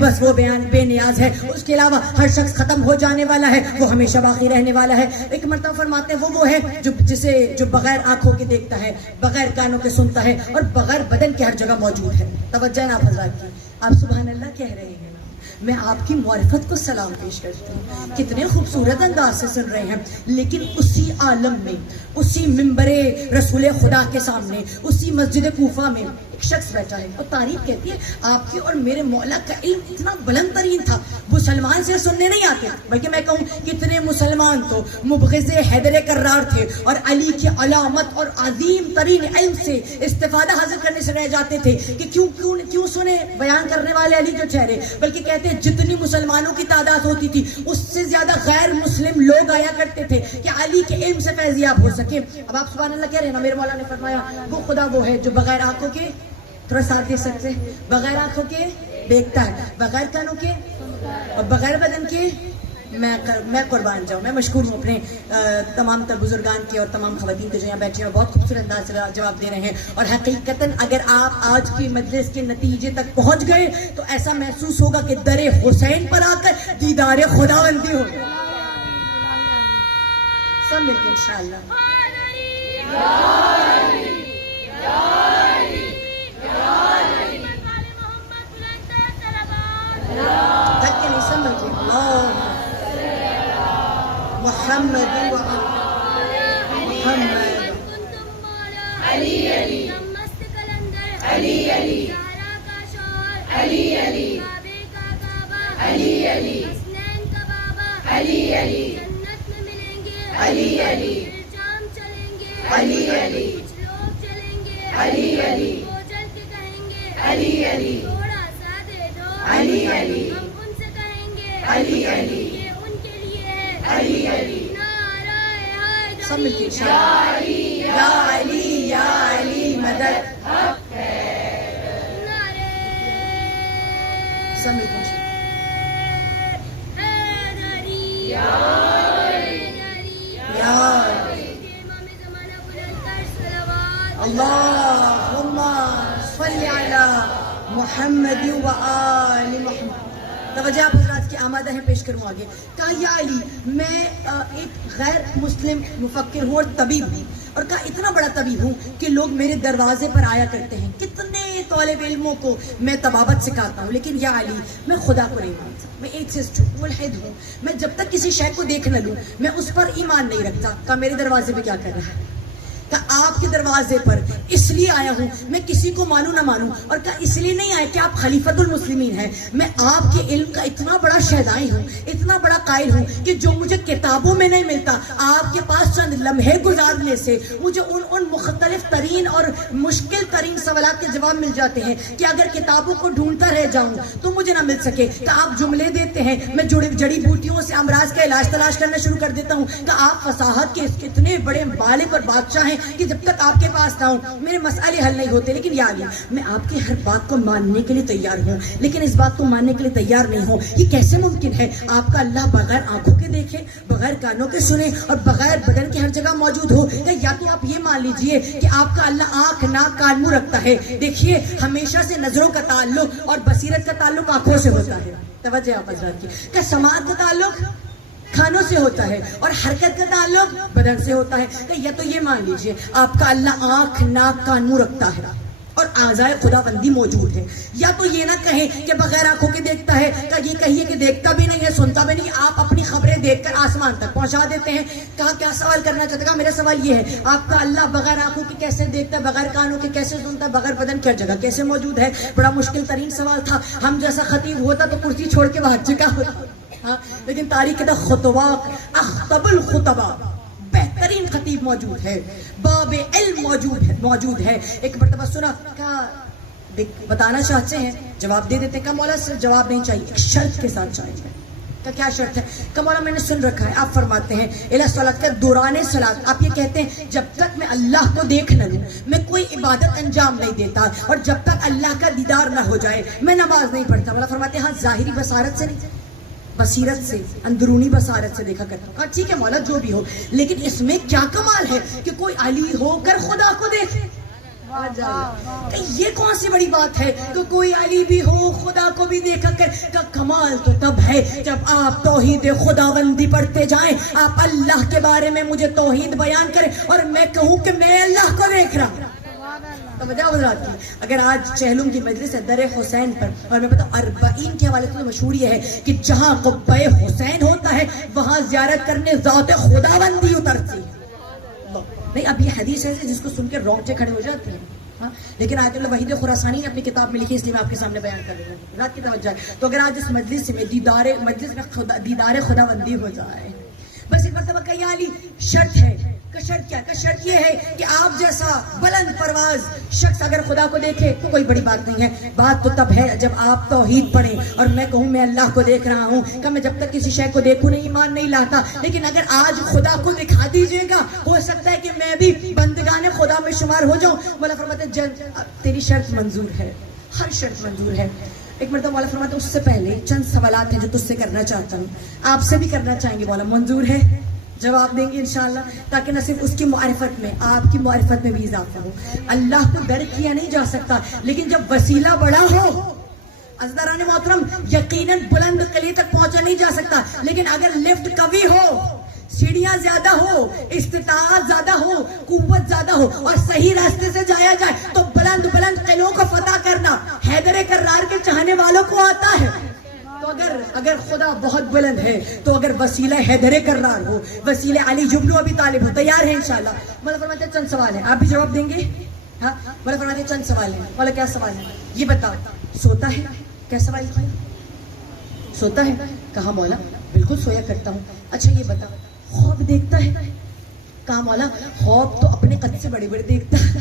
بس وہ بے نیاز ہے. اس کے علاوہ ہر شخص ختم ہو جانے والا ہے، وہ ہمیشہ باقی رہنے والا ہے. ایک مرتبہ فرماتے ہیں وہ ہے جو بغیر آنکھوں کے دیکھتا ہے، بغیر کانوں کے سنتا ہے، اور بغیر بدن کے ہر جگہ موجود ہے. توجہ ہے آپ حضرات کی. آپ سبحان اللہ کہہ رہے ہیں، میں آپ کی معرفت کو سلام پیش کرتی ہوں. کتنے خوبصورت انداز سے سن رہے ہیں، لیکن اسی عالم میں، اسی منبر رسول خدا کے سامنے، اسی مسجد کوفہ میں ایک شخص بیٹھا ہے. وہ تعریف کہتی ہے آپ کی اور میرے مولا کا علم اتنا بلند ترین تھا، وہ سلمان سے سننے نہیں آتے، بلکہ میں کہوں کتنے مسلمان تو مبغض حیدر کرار تھے اور علی کی علامت اور عظیم ترین علم سے استفادہ حاصل کرنے سے رہ جاتے تھے کہ کیوں سنے بیان کرنے والے علی جو چہرے، بلکہ کہتے ہیں جتنی مسلمانوں کی تعداد ہوتی تھی اس سے زیادہ غیر مسلم لوگ آیا کرتے تھے کہ علی کے علم سے فیضیاب ہو سکے. اب آپ سبحان اللہ کہہ رہے ہیں نا، میرے مولا نے فرمایا وہ خدا وہ ہے جو بغیر آنکھوں کے، تھوڑا ساتھ دے سکتے ہیں، بغیر آنکھوں کے دیکھتا ہے، بغیر کانوں کے اور بغیر بدن کے. میں قربان جاؤں، میں مشکور ہوں اپنے تمام تر بزرگان کے اور تمام خواتین کے جو یہاں بیٹھے ہیں، بہت خوبصورت انداز سے جواب دے رہے ہیں. اور حقیقتاً اگر آپ آج کی مجلس کے نتیجے تک پہنچ گئے تو ایسا محسوس ہوگا کہ در حسین پر آ کر دیدار خداوندی ہو. سب مل کے انشاءاللہ تک کے نہیں سمجھ محمد محمد علی علی مست کلندر علی علی زہرا کا شوہر علی علی کعبے کا کعبہ علی علی حسنین کا بابا علی علی جنت میں ملیں گے علی علی شام چلیں گے علی علی کچھ لوگ چلیں گے علی علی وہ چل کے کہیں گے علی علی تھوڑا سا دے دو علی علی ہم ان سے کہیں گے علی علی یہ ان کے لیے ہے علی علی سب مل کے یا علی یا علی مدد حق ہے. سب مل کے اللہم صلی علی محمد و آل محمد. توجہ آپ حضرات کی آمادہ ہیں، پیش کروں آگے. کہا یا علی میں ایک غیر مسلم مفکر ہوں اور طبیب ہوں، اور کہا اتنا بڑا طبیب ہوں کہ لوگ میرے دروازے پر آیا کرتے ہیں، کتنے طالب علموں کو میں طبابت سکھاتا ہوں، لیکن یا علی میں خدا کو نہیں مانتا، میں ایتھسٹ ہوں، ملحد ہوں. میں جب تک کسی شے کو دیکھ نہ لوں میں اس پر ایمان نہیں رکھتا. کہا میرے دروازے پہ کیا کر رہا ہے؟ کہ آپ کے دروازے پر اس لیے آیا ہوں، میں کسی کو مانوں نہ مانوں، اور کہا اس لیے نہیں آیا کہ آپ خلیفۃ المسلمین ہیں، میں آپ کے علم کا اتنا بڑا شہدائی ہوں، اتنا بڑا قائل ہوں کہ جو مجھے کتابوں میں نہیں ملتا، آپ کے پاس چند لمحے گزارنے سے مجھے ان مختلف ترین اور مشکل ترین سوالات کے جواب مل جاتے ہیں کہ اگر کتابوں کو ڈھونڈتا رہ جاؤں تو مجھے نہ مل سکے. کہ آپ جملے دیتے ہیں، میں جڑی بوٹیوں سے امراض کا علاج تلاش کرنا شروع کر دیتا ہوں. کہ آپ فصاحت کے اتنے بڑے بالغ اور بادشاہ ہیں کہ جب تک آپ کے پاس نہ ہوں میرے مسئلے حل نہیں ہوتے. لیکن یا علی میں آپ کی ہر بات کو ماننے کے لیے تیار ہوں، لیکن اس بات کو ماننے کے لیے تیار نہیں ہوں. یہ کیسے ممکن ہے آپ کا اللہ بغیر آنکھوں کے دیکھے، بغیر کانوں کے سنے اور بغیر بدن کے ہر جگہ موجود ہو؟ یا تو آپ یہ مان لیجئے کہ آپ کا اللہ آنکھ ناک کان منہ رکھتا ہے. دیکھیے ہمیشہ سے نظروں کا تعلق اور بصیرت کا تعلق آنکھوں سے ہوتا ہے. توجہ آپ حضرات کی. کہ سماعت کا تعلق کھانوں سے ہوتا ہے اور حرکت کا تعلق بدن سے ہوتا ہے. کہ یا تو یہ مان لیجئے آپ کا اللہ آنکھ ناک کان منہ رکھتا ہے اور اعضائے خداوندی موجود ہے، یا تو یہ نہ کہیں کہ بغیر آنکھوں کے دیکھتا ہے. کہ یہ کہیے کہ دیکھتا بھی نہیں ہے، سنتا بھی نہیں. آپ اپنی خبریں دیکھ کر آسمان تک پہنچا دیتے ہیں. کہا کیا سوال کرنا چاہتے ہیں؟ میرا سوال یہ ہے آپ کا اللہ بغیر آنکھوں کے کیسے دیکھتا ہے، بغیر کانوں کے کیسے سنتا ہے، بغیر بدن کی ہر جگہ کیسے موجود ہے؟ بڑا مشکل ترین سوال تھا. ہم جیسا خطیب ہوتا تو کرسی چھوڑ کے وہاں چکا ہوتا. ہاں لیکن تاریخ کے خطبات اخطب الخطبہ، بہترین خطیب موجود ہے، باب علم موجود ہے. ایک مرتبہ سنا کہا بتانا چاہتے ہیں، جواب دے دیتے. کہ مولا صرف جواب نہیں چاہیے، ایک شرط کے ساتھ چاہیے. کہ کیا شرط ہے؟ کہ مولا میں نے سن رکھا ہے آپ فرماتے ہیں الی صلاۃ کا دوران صلاۃ، آپ یہ کہتے ہیں جب تک میں اللہ کو دیکھ نہ لوں میں کوئی عبادت انجام نہیں دیتا، اور جب تک اللہ کا دیدار نہ ہو جائے میں نماز نہیں پڑھتا. مولا فرماتے ہیں ہاں ظاہری بصارت سے نہیں، بصیرت سے، اندرونی بصارت سے دیکھا کرتا ہوں. کہا ٹھیک ہے مولا جو بھی ہو، لیکن اس میں کیا کمال ہے کہ کوئی علی ہو کر خدا کو دیکھے؟ کہ یہ کون سی بڑی بات ہے تو کوئی علی بھی ہو خدا کو بھی دیکھا کر. کا کمال تو تب ہے جب آپ توحید خداوندی پڑھتے جائیں, آپ اللہ کے بارے میں مجھے توحید بیان کریں اور میں کہوں کہ میں اللہ کو دیکھ رہا ہوں. حضرات کی اگر آج چہلم کی مجلس ہے در حسین پر, اور میں بتاؤں 40 کے حوالے سے مشہور یہ ہے کہ جہاں قبہ حسین ہوتا ہے وہاں زیارت کرنے ذات خداوندی اترتی ہے. نہیں, اب یہ حدیث ہے جس کو سن کے رونگٹے کھڑے ہو جاتے ہیں. ہاں, لیکن آیت اللہ وحید خراسانی نے اپنی کتاب میں لکھی, اس لیے میں آپ کے سامنے بیان کر رہی ہوں. رات کی توجہ ہے. تو اگر آج اس مجلس میں دیدار خداوندی ہو جائے, بس ایک مرتبہ کہیے علی شرط ہے. شرط کیا؟ شرط یہ ہے کہ آپ جیسا بلند پرواز شخص اگر خدا کو دیکھے تو کوئی بڑی بات نہیں ہے. بات تو تب ہے جب آپ توحید پڑھیں اور میں کہوں میں اللہ کو دیکھ رہا ہوں. کہ میں جب تک کسی شے کو دیکھوں نہیں ایمان نہیں لاتا, لیکن اگر آج خدا کو دکھا دیجئے گا ہو سکتا ہے کہ میں بھی بندگان خدا میں شمار ہو جاؤں. مولا فرماتے ہیں تیری شرط منظور ہے, ہر شرط منظور ہے. ایک مرتبہ مولا فرماتے ہیں اس سے پہلے چند سوالات ہیں جو تجھ سے کرنا چاہتا ہوں, آپ سے بھی کرنا چاہیں گے. مولا منظور ہے؟ جواب دیں گے انشاءاللہ, تاکہ نہ صرف اس کی معرفت میں آپ کی معرفت میں بھی اضافہ ہو. اللہ کو درک کیا نہیں جا سکتا, لیکن جب وسیلہ بڑا ہو, عزیزان محترم, یقیناً بلند قلعے تک پہنچا نہیں جا سکتا, لیکن اگر لفٹ قوی ہو, سیڑھیاں زیادہ ہو, استطاعت زیادہ ہو, قوت زیادہ ہو اور صحیح راستے سے جایا جائے تو بلند بلند قلعوں کو فتح کرنا حیدر کرار کے چاہنے والوں کو آتا ہے. تو اگر خدا بہت بلند ہے تو اگر وسیلہ حیدر کرار ہو, وسیلہ علی ابن ابی طالب ہو, تیار ہے انشاءاللہ. مولا فرماتے ہیں چند سوال ہیں, آپ بھی جواب دیں گے. ہاں, مولا فرماتے ہیں چند سوال ہیں. مولا کیا سوال ہے؟ یہ بتاؤ سوتا ہے؟ کیا سوال کیا؟ سوتا ہے؟ کہا مولا بالکل سویا کرتا ہوں. اچھا یہ بتاؤ خواب دیکھتا ہے؟ کہا مولا خواب تو اپنے قد سے بڑے بڑے دیکھتا ہے.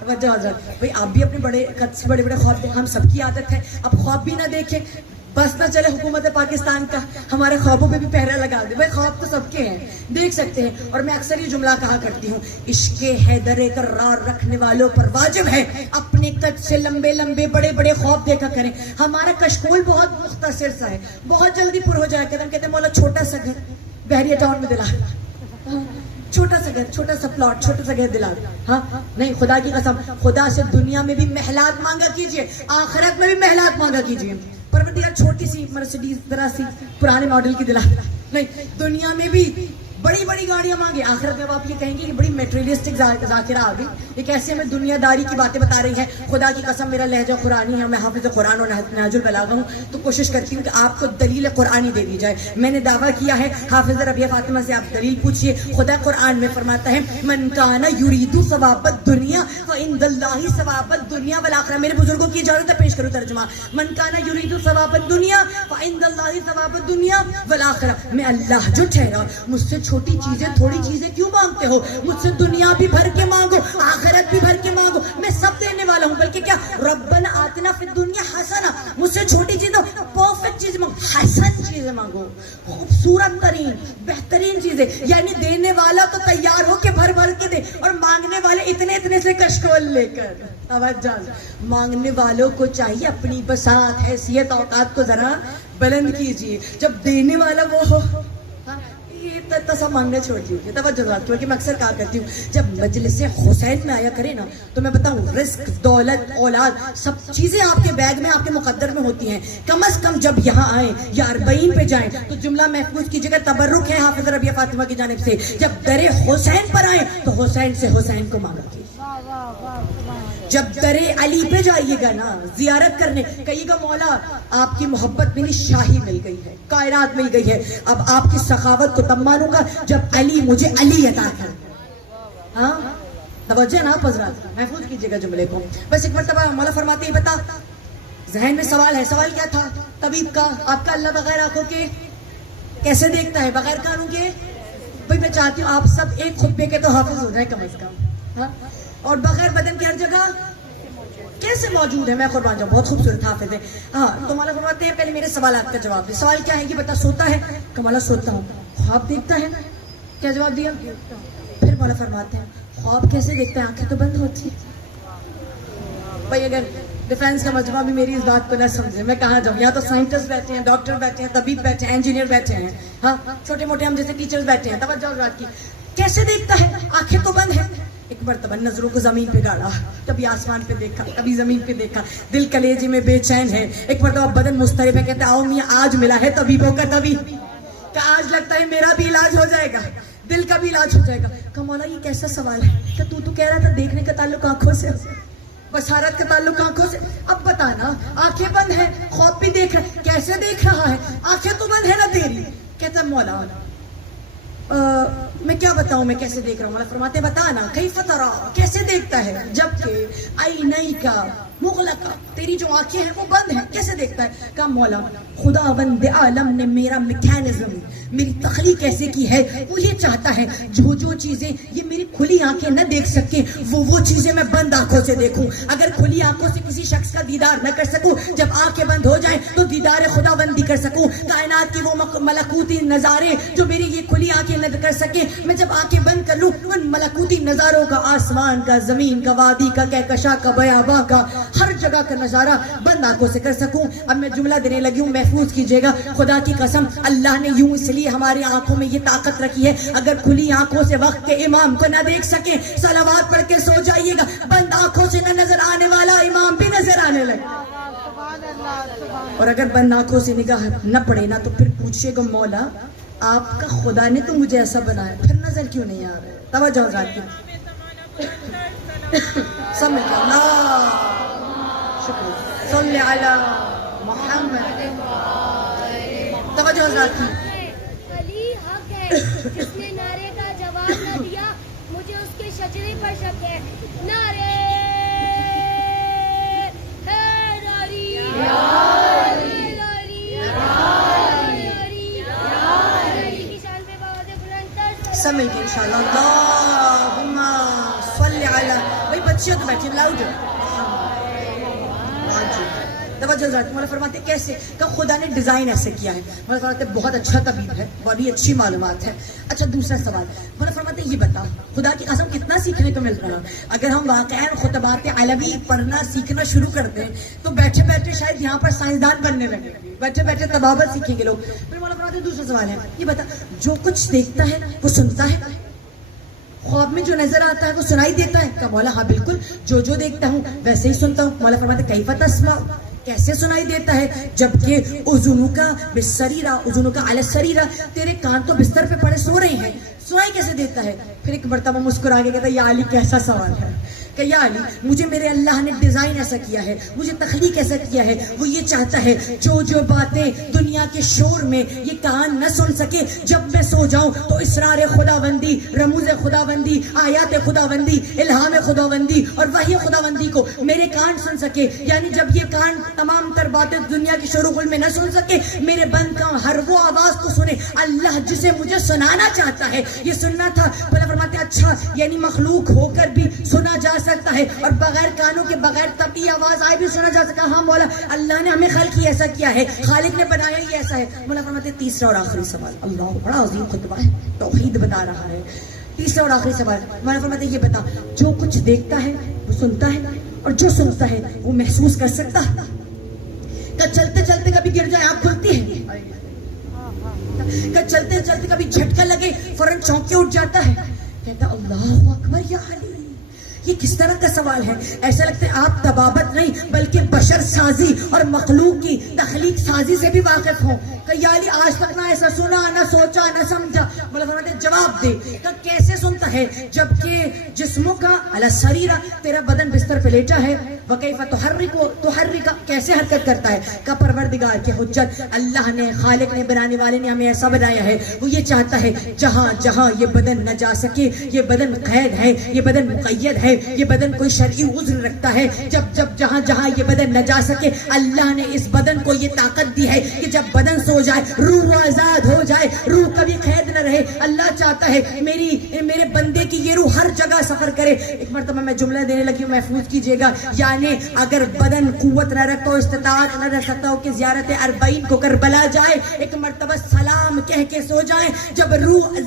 توجہ حضرت, بھئی آپ بھی اپنے بڑے قد سے بڑے بڑے خواب دیکھیں, ہم سب کی عادت ہے. اب خواب بھی نہ دیکھیں, بس نہ چلے حکومت پاکستان کا ہمارے خوابوں پہ بھی پہرا لگا دے. بھائی خواب تو سب کے ہیں, دیکھ سکتے ہیں. اور میں اکثر یہ جملہ کہا کرتی ہوں, عشق حیدر کرار رکھنے والوں پر واجب ہے اپنے قد سے لمبے لمبے بڑے بڑے خواب دیکھا کریں. ہمارا کشکول بہت مختصر سا ہے, بہت جلدی پر ہو جایا کریں. کہتے ہیں مولا چھوٹا سا گھر بحریہ ٹاؤن میں دلا, چھوٹا سا گھر, چھوٹا سا پلاٹ, چھوٹا سا گھر دلا. ہاں نہیں, خدا کی قسم, خدا سے دنیا میں بھی محلات مانگا کیجئے, آخرت میں بھی محلات مانگا کیجئے. پروردگار چھوٹی سی مرسیڈیز ذرا سی پرانے ماڈل کی دلا. نہیں, دنیا میں بھی بڑی بڑی گاڑیاں مانگے, آخرت میں آپ یہ کہیں گے کہ بڑی میٹریلسٹک ذاکرہ آ گئی, یہ کیسے ہمیں دنیا داری کی باتیں بتا رہی ہیں. خدا کی قسم میرا لہجہ قرآنی ہے, میں حافظ قرآن اور نہج البلاغہ ہوں, تو کوشش کرتی ہوں کہ آپ کو دلیل قرآنی دے دی جائے. میں نے دعویٰ کیا ہے, حافظ ربیہ فاطمہ سے آپ دلیل پوچھئے. خدا قرآن میں فرماتا ہے من کان یرید ثواب الدنیا فعند اللہ ثواب الدنیا والآخرہ. میرے بزرگوں کی اجازت ہے پیش کروں ترجمہ. من کان یرید ثواب الدنیا فعند اللہ ثواب الدنیا والآخرہ. میں اللہ جو ٹھہرا, مجھ سے چھوٹی چیزیں تھوڑی چیزیں کیوں مانگتے ہو؟ مجھ سے دنیا بھی بھر کے مانگو, آخرت بھی بھر کے مانگو, میں سب دینے والا ہوں. بلکہ کیا, ربنا آتنا فی الدنیا حسنہ, مجھ سے چھوٹی چیزیں پرفیکٹ چیزیں مانگو, حسن چیزیں مانگو, خوبصورت ترین بہترین چیزیں. یعنی دینے والا تو تیار ہو کے بھر بھر کے دے, اور مانگنے والے اتنے اتنے سے کشکول لے کر. توجہ, مانگنے والوں کو چاہیے اپنی بساط حیثیت اوقات کو ذرا بلند کیجیے. جب دینے والا وہ ہو, سب مانگنا چھوڑ دیجیے. توجہ, کیونکہ میں اکثر کہا کرتی ہوں جب مجلس حسین میں آیا کرے نا, تو میں بتاؤں رزق, دولت, اولاد, سب چیزیں آپ کے بیگ میں, آپ کے مقدر میں ہوتی ہیں. کم از کم جب یہاں آئیں یا 40 پہ جائیں تو جملہ محفوظ کیجیے گا, تبرک ہے حافظ ربیہ فاطمہ کی جانب سے. جب در حسین پر آئیں تو حسین سے حسین کو مانگا کیجیے. جب در علی پہ جائیے گا نا زیارت کرنے, کہیے گا مولا آپ کی محبت میں شاہی مل گئی ہے, کائنات مل گئی ہے. اب آپ کی سخاوت کو تب مانوں گا جب علی مجھے علی عطا کر. ہاں توجہ نا حضرات, محفوظ کیجیے گا جملے کو. بس ایک مرتبہ مولا فرماتے ہی بتا, ذہن میں سوال ہے. سوال کیا تھا طبیب کا؟ آپ کا اللہ بغیر آنکھوں کے کیسے دیکھتا ہے, بغیر کانوں کے؟ بھائی میں چاہتی ہوں آپ سب ایک خطبے کے تو حافظ ہو جائے کم از کم. ہاں, اور بغیر بدن کی ہر جگہ کیسے موجود ہے؟ میں قربان جاؤں, بہت خوبصورت حافظ ہے. ہاں, تو مولا فرماتے ہیں پہلے میرے سوالات کا جواب دے. سوال کیا ہے کہ بتا سوتا ہے؟ کہ مولا سوتا ہوں. خواب دیکھتا ہے؟ کیا جواب دیا؟ پھر مولا فرماتے ہیں خواب کیسے دیکھتا ہے, آنکھیں تو بند ہوتی ہیں. بھائی اگر ڈیفینس کا مجمع بھی میری اس بات کو نہ سمجھے, میں کہاں جاؤں؟ یہاں تو سائنٹسٹ بیٹھے ہیں, ڈاکٹر بیٹھے ہیں, طبیب بیٹھے ہیں, انجینئر بیٹھے ہیں, ہاں چھوٹے موٹے ہم جیسے ٹیچرز بیٹھے ہیں. توجہ رات کی, کیسے دیکھتا ہے؟ آنکھیں تو بند ہیں. ایک مرتبہ نظروں کو زمین پہ گاڑا، کبھی آسمان پہ دیکھا، کبھی زمین پہ دیکھا، دل کلیجے میں بے چین ہے، ایک مرتبہ بدن مضطرب ہے، کہتے آؤ میاں آج ملا ہے طبیبوں کا طبیب، کہ آج لگتا ہے میرا بھی علاج ہو جائے گا، دل کا بھی علاج ہو جائے گا۔ کہ مولا یہ کیسا سوال ہے، کہ تو کہہ رہا تھا دیکھنے کا تعلق آنکھوں سے، بصارت کا تعلق آنکھوں سے، اب بتانا آنکھیں بند ہیں، خواب بھی دیکھ رہا ہے، کیسے دیکھ رہا ہے، آنکھیں تو بند ہے نا تیری۔ کہتا مولا میں کیا بتاؤں میں کیسے دیکھ رہا ہوں؟ مولا فرماتے بتانا کیف ترا، کیسے دیکھتا ہے جبکہ عینیک مغلقہ، تیری جو آنکھیں ہیں وہ بند ہیں، کیسے دیکھتا ہے؟ کہا مولا خدا بند عالم نے میرا میکینزم، میری تخلیق ایسے کی ہے، وہ یہ چاہتا ہے جو چیزیں یہ میری کھلی آنکھیں نہ دیکھ سکیں وہ چیزیں میں بند آنکھوں سے دیکھوں۔ اگر کھلی آنکھوں سے کسی شخص کا دیدار نہ کر سکوں، جب آنکھیں بند ہو جائیں تو دیدار خدا بندی کر سکوں۔ کائنات کی وہ ملکوتی نظارے جو میری یہ کھلی آنکھیں نہ کر سکیں، میں جب آنکھیں بند کر لوں ان ملکوتی نظاروں کا، آسمان کا، زمین کا، وادی کا، کہکشاں کا، بیاباں کا، ہر جگہ کا نظارہ بند آنکھوں سے کر سکوں۔ اب میں جملہ دینے لگی ہوں، محفوظ کیجئے گا، خدا کی قسم اللہ نے یوں اس لیے ہماری آنکھوں میں یہ طاقت رکھی ہے، اگر کھلی آنکھوں سے وقت کے امام کو نہ دیکھ سکیں صلوات پڑھ کے سو جائیے گا، بند آنکھوں سے نہ نظر آنے والا امام بھی نظر آنے لگے، اور اگر بند آنکھوں سے نگاہ نہ پڑے نا تو پھر پوچھئے گا مولا آپ کا خدا نے تو مجھے ایسا بنایا، پھر نظر کیوں نہیں آ رہا ہے؟ توجہ ذات کی سمجھ اللہ شکر صلی علی محمد، توجہ ذات کی علی حق ہے، جس نے نعرے کا جواب نہ دیا مجھے اس کے شجرے پر شک ہے۔ نعرے حیدری، سمجھ کے انشاءاللہ اللہم صلی علی، بھئی بچیوں تو بیٹھیں لاؤڈ، توجہ ذات مولا فرماتے کیسے؟ کہ خدا نے ڈیزائن ایسے کیا ہے، مولا فرماتے بہت اچھا طبیب ہے، بڑی اچھی معلومات ہے۔ اچھا دوسرا سوال، مولا فرماتے یہ بتا خدا کی قسم کتنا سیکھنے کو مل رہا ہے، اگر ہم واقعاً خطبات علوی پڑھنا سیکھنا شروع کر دیں تو بیٹھے بیٹھے شاید یہاں پر سائنسدان بننے لگے، بیٹھے بیٹھے طبابت سیکھیں گے لوگ۔ پھر مولا فرماتے دوسرا سوال ہے، یہ بتا جو کچھ دیکھتا ہے وہ سنتا ہے، خواب میں جو نظر آتا ہے وہ سنائی دیتا ہے؟ کہ مولا ہاں بالکل، جو دیکھتا ہوں ویسے ہی سنتا ہوں۔ مولا فرماتے کیف تسمع، کیسے سنائی دیتا ہے؟ جبکہ اذنوں کا بالسریرہ، اذنوں کا علی السریرہ، تیرے کان تو بستر پہ پڑے سو رہے ہیں، سنائی کیسے دیتا ہے؟ پھر ایک مرتبہ مسکرا کے کہتا ہے یا علی کیسا سوال ہے، کہ یا علی مجھے میرے اللہ نے ڈیزائن ایسا کیا ہے، مجھے تخلیق ایسا کیا ہے، وہ یہ چاہتا ہے جو باتیں دنیا کے شور میں یہ کان نہ سن سکے، جب میں سو جاؤں تو اسرار خداوندی، رموز خداوندی، آیات خداوندی، الہام خداوندی اور وحی خداوندی کو میرے کان سن سکے۔ یعنی جب یہ کان تمام تر باتیں دنیا کے شور و غل میں نہ سن سکے، میرے بند کان ہر وہ آواز کو سنے اللہ جسے مجھے سنانا چاہتا ہے۔ یہ سننا تھا، بھلا فرماتے اچھا یعنی مخلوق ہو کر بھی سنا جا سکتا ہے، اور بغیر کانوں کے بغیر طبعی آواز آئے بھی سنا جا سکتا۔ ہاں مولا اللہ نے ہمیں خلق ہی ایسا کیا ہے، خالق نے بنایا ہی ایسا ہے۔ مولا فرماتے تیسرا اور آخری سوال، اللہ بڑا عظیم خطبہ ہے، توحید بتا رہا ہے۔ تیسرا اور آخری سوال، مولا فرماتے یہ بتا جو کچھ دیکھتا ہے وہ سنتا ہے، اور جو سنتا ہے وہ محسوس کر سکتا ہے؟ کہ چلتے چلتے کبھی گر جائے آنکھ کھلتی ہے، کہ چلتے چلتے کبھی جھٹکا لگے فوراً چونک کے اٹھ جاتا ہے؟ کہتا اللہ اکبر یا علی، یہ کس طرح کا سوال ہے؟ ایسا لگتا ہے آپ طبابت نہیں بلکہ بشر سازی اور مخلوق کی تخلیق سازی سے بھی واقف ہوں۔ کہ یا علی آج تک نہ ایسا سنا، نہ سوچا، نہ سمجھا۔ مولا فرماتے ہیں جواب دے کہ کیسے سنتا ہے؟ جبکہ جسموں کا علی السریرہ، تیرا بدن بستر پہ لیٹا ہے، وکیف تحرک، کیسے حرکت کرتا ہے؟ کا پروردگار کی حجت، اللہ نے، خالق نے، بنانے والے نے ہمیں ایسا بنایا ہے، وہ یہ چاہتا ہے جہاں جہاں یہ بدن نہ جا سکے، یہ بدن قید ہے، یہ بدن مقید ہے، یہ بدن کوئی شرعی عذر رکھتا ہے، جب جہاں جہاں یہ بدن نہ جا سکے اللہ نے اس بدن کو یہ طاقت دی ہے کہ جب بدن سو جائے روح آزاد ہو جائے، روح کبھی قید نہ رہے۔ اللہ چاہتا ہے میرے بندے کی یہ روح ہر جگہ سفر کرے۔ ایک مرتبہ میں جملہ دینے لگی ہوں، محفوظ کیجئے گا، یعنی اگر بدن قوت نہ رکھتا ہو، استطاعت نہ رکھ سکتا ہو کہ زیارت 40 کو کربلا جائے، ایک مرتبہ سلام کہہ کے سو جائیں، جب روح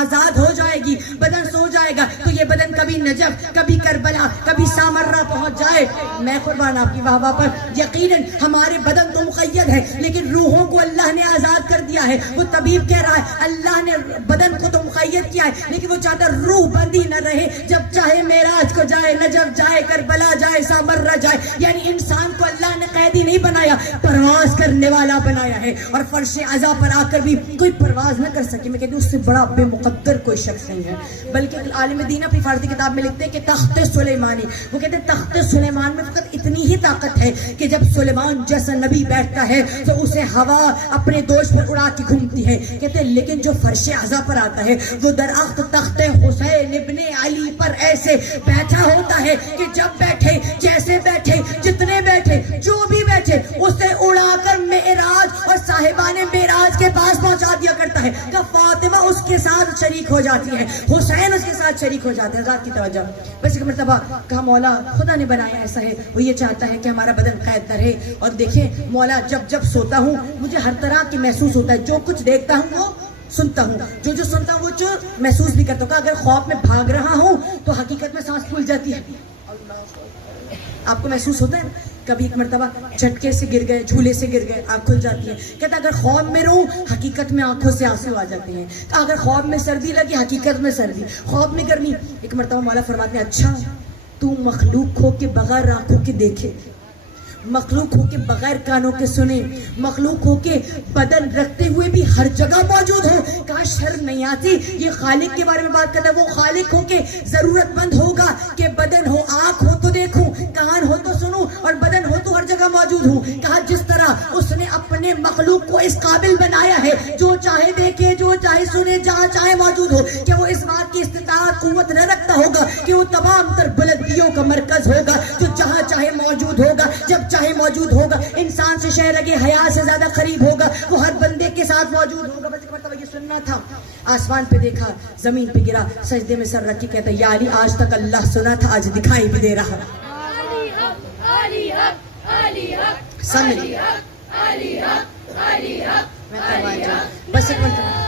آزاد ہو جائے گی، بدن سو جائے گا تو یہ بدن کبھی نجف، کبھی کربلا، کبھی سامرہ پہنچ جائے۔ میں قربان آپ کی واہ واہ پر، یقیناً ہمارے بدن تو مقید ہے لیکن روحوں کو اللہ نے آزاد کر دیا ہے۔ وہ طبیب کہہ رہا ہے اللہ نے بدن کو تو مقید کیا ہے لیکن وہ چاہتا روح بندی نہ رہے، جب چاہے معراج کو جائے، نجف جائے، کربلا جائے، سامرہ جائے. یعنی انسان کو اللہ نے قیدی نہیں بنایا، پرواز کرنے والا بنایا ہے. اور فرش عزا پر آ کر بھی کوئی پرواز نہ کر سکے. میں کہتی ہوں اس سے بڑا بے مقدر کوئی شخص نہیں ہے. بلکہ عالم دین اپنی فارسی کتاب میں لکھتے ہیں کہ تخت سلیمانی، وہ کہتے ہیں تخت سلیمان میں فقط اتنی ہی طاقت ہے کہ جب سلیمان جیسا نبی بیٹھتا ہے تو اسے ہوا اپنے دوش پر اڑا کے گھومتی ہے. کہتے ہیں لیکن جو فرش عزا پر آتا ہے وہ درخت تخت حسین ابن علی پر ایسے بیٹھا ہوتا ہے کہ جب بیٹھے، جیسے بیٹھے، جتنے بیٹھے، جو بھی بیٹھے، اسے اڑا کر معراج اور صاحبان معراج کے پاس پہنچا دیا کرتا ہے. کہ فاطمہ اس کے ساتھ شریک ہو جاتی ہے، حسین اس کے ساتھ شریک ہو جاتے ہیں. ذات کی توجہ. بس ایک مرتبہ کہا مولا خدا نے بنایا ایسا ہے، وہ یہ چاہتا ہے کہ ہمارا بدن قید نہ رہے. اور دیکھیں مولا جب سوتا ہوں مجھے ہر طرح کی محسوس ہوتا ہے، جو کچھ دیکھتا ہوں وہ سنتا ہوں، جو سنتا ہوں وہ جو محسوس بھی کرتا ہوں. کہ اگر خواب میں بھاگ رہا ہوں تو حقیقت میں سانس پھول جاتی ہے. آپ کو محسوس ہوتا ہے؟ کبھی ایک مرتبہ جھٹکے سے گر گئے، جھولے سے گر گئے، آنکھ کھل جاتی ہے. کہتا اگر خواب میں رہوں حقیقت میں آنکھوں سے آنسو آ جاتے ہیں. اگر خواب میں سردی لگی حقیقت میں سردی، خواب میں گرمی. ایک مرتبہ مولا فرماتے ہیں اچھا تو مخلوق ہو کے بغیر آنکھوں کے دیکھے، مخلوق ہو کے بغیر کانوں کے سنے، مخلوق ہو کے بدن رکھتے ہوئے بھی ہر جگہ موجود ہو. کہاں شرم نہیں آتی؟ یہ خالق کے بارے میں بات کرتا ہے. وہ خالق ہو کے ضرورت مند ہوگا کہ بدن ہو، آنکھ ہو تو دیکھوں، کان ہو تو سنوں، اور بدن ہو تو ہر جگہ موجود ہوں. کہا جس طرح اس نے اپنے مخلوق کو اس قابل بنایا ہے جو چاہے دیکھے، جو چاہے سنے، جہاں چاہے موجود ہو. کہ وہ اس بات کی استطاعت قوت نہ رکھتا ہوگا کہ وہ تمام تر بلندیوں کا مرکز ہوگا جو جہاں چاہے موجود ہوگا، جب چاہے موجود ہوگا. انسان سے شہرگ حیا سے زیادہ قریب ہوگا، وہ ہر بندے کے ساتھ موجود ہوگا. بس ایک مرتبہ یہ سننا تھا. آسمان پہ دیکھا، زمین پہ گرا، سجدے میں سر رکھ کے کہتا یا علی آج تک اللہ سنا تھا، آج دکھائی بھی دے رہا. سمجھ بس ایک مرتبہ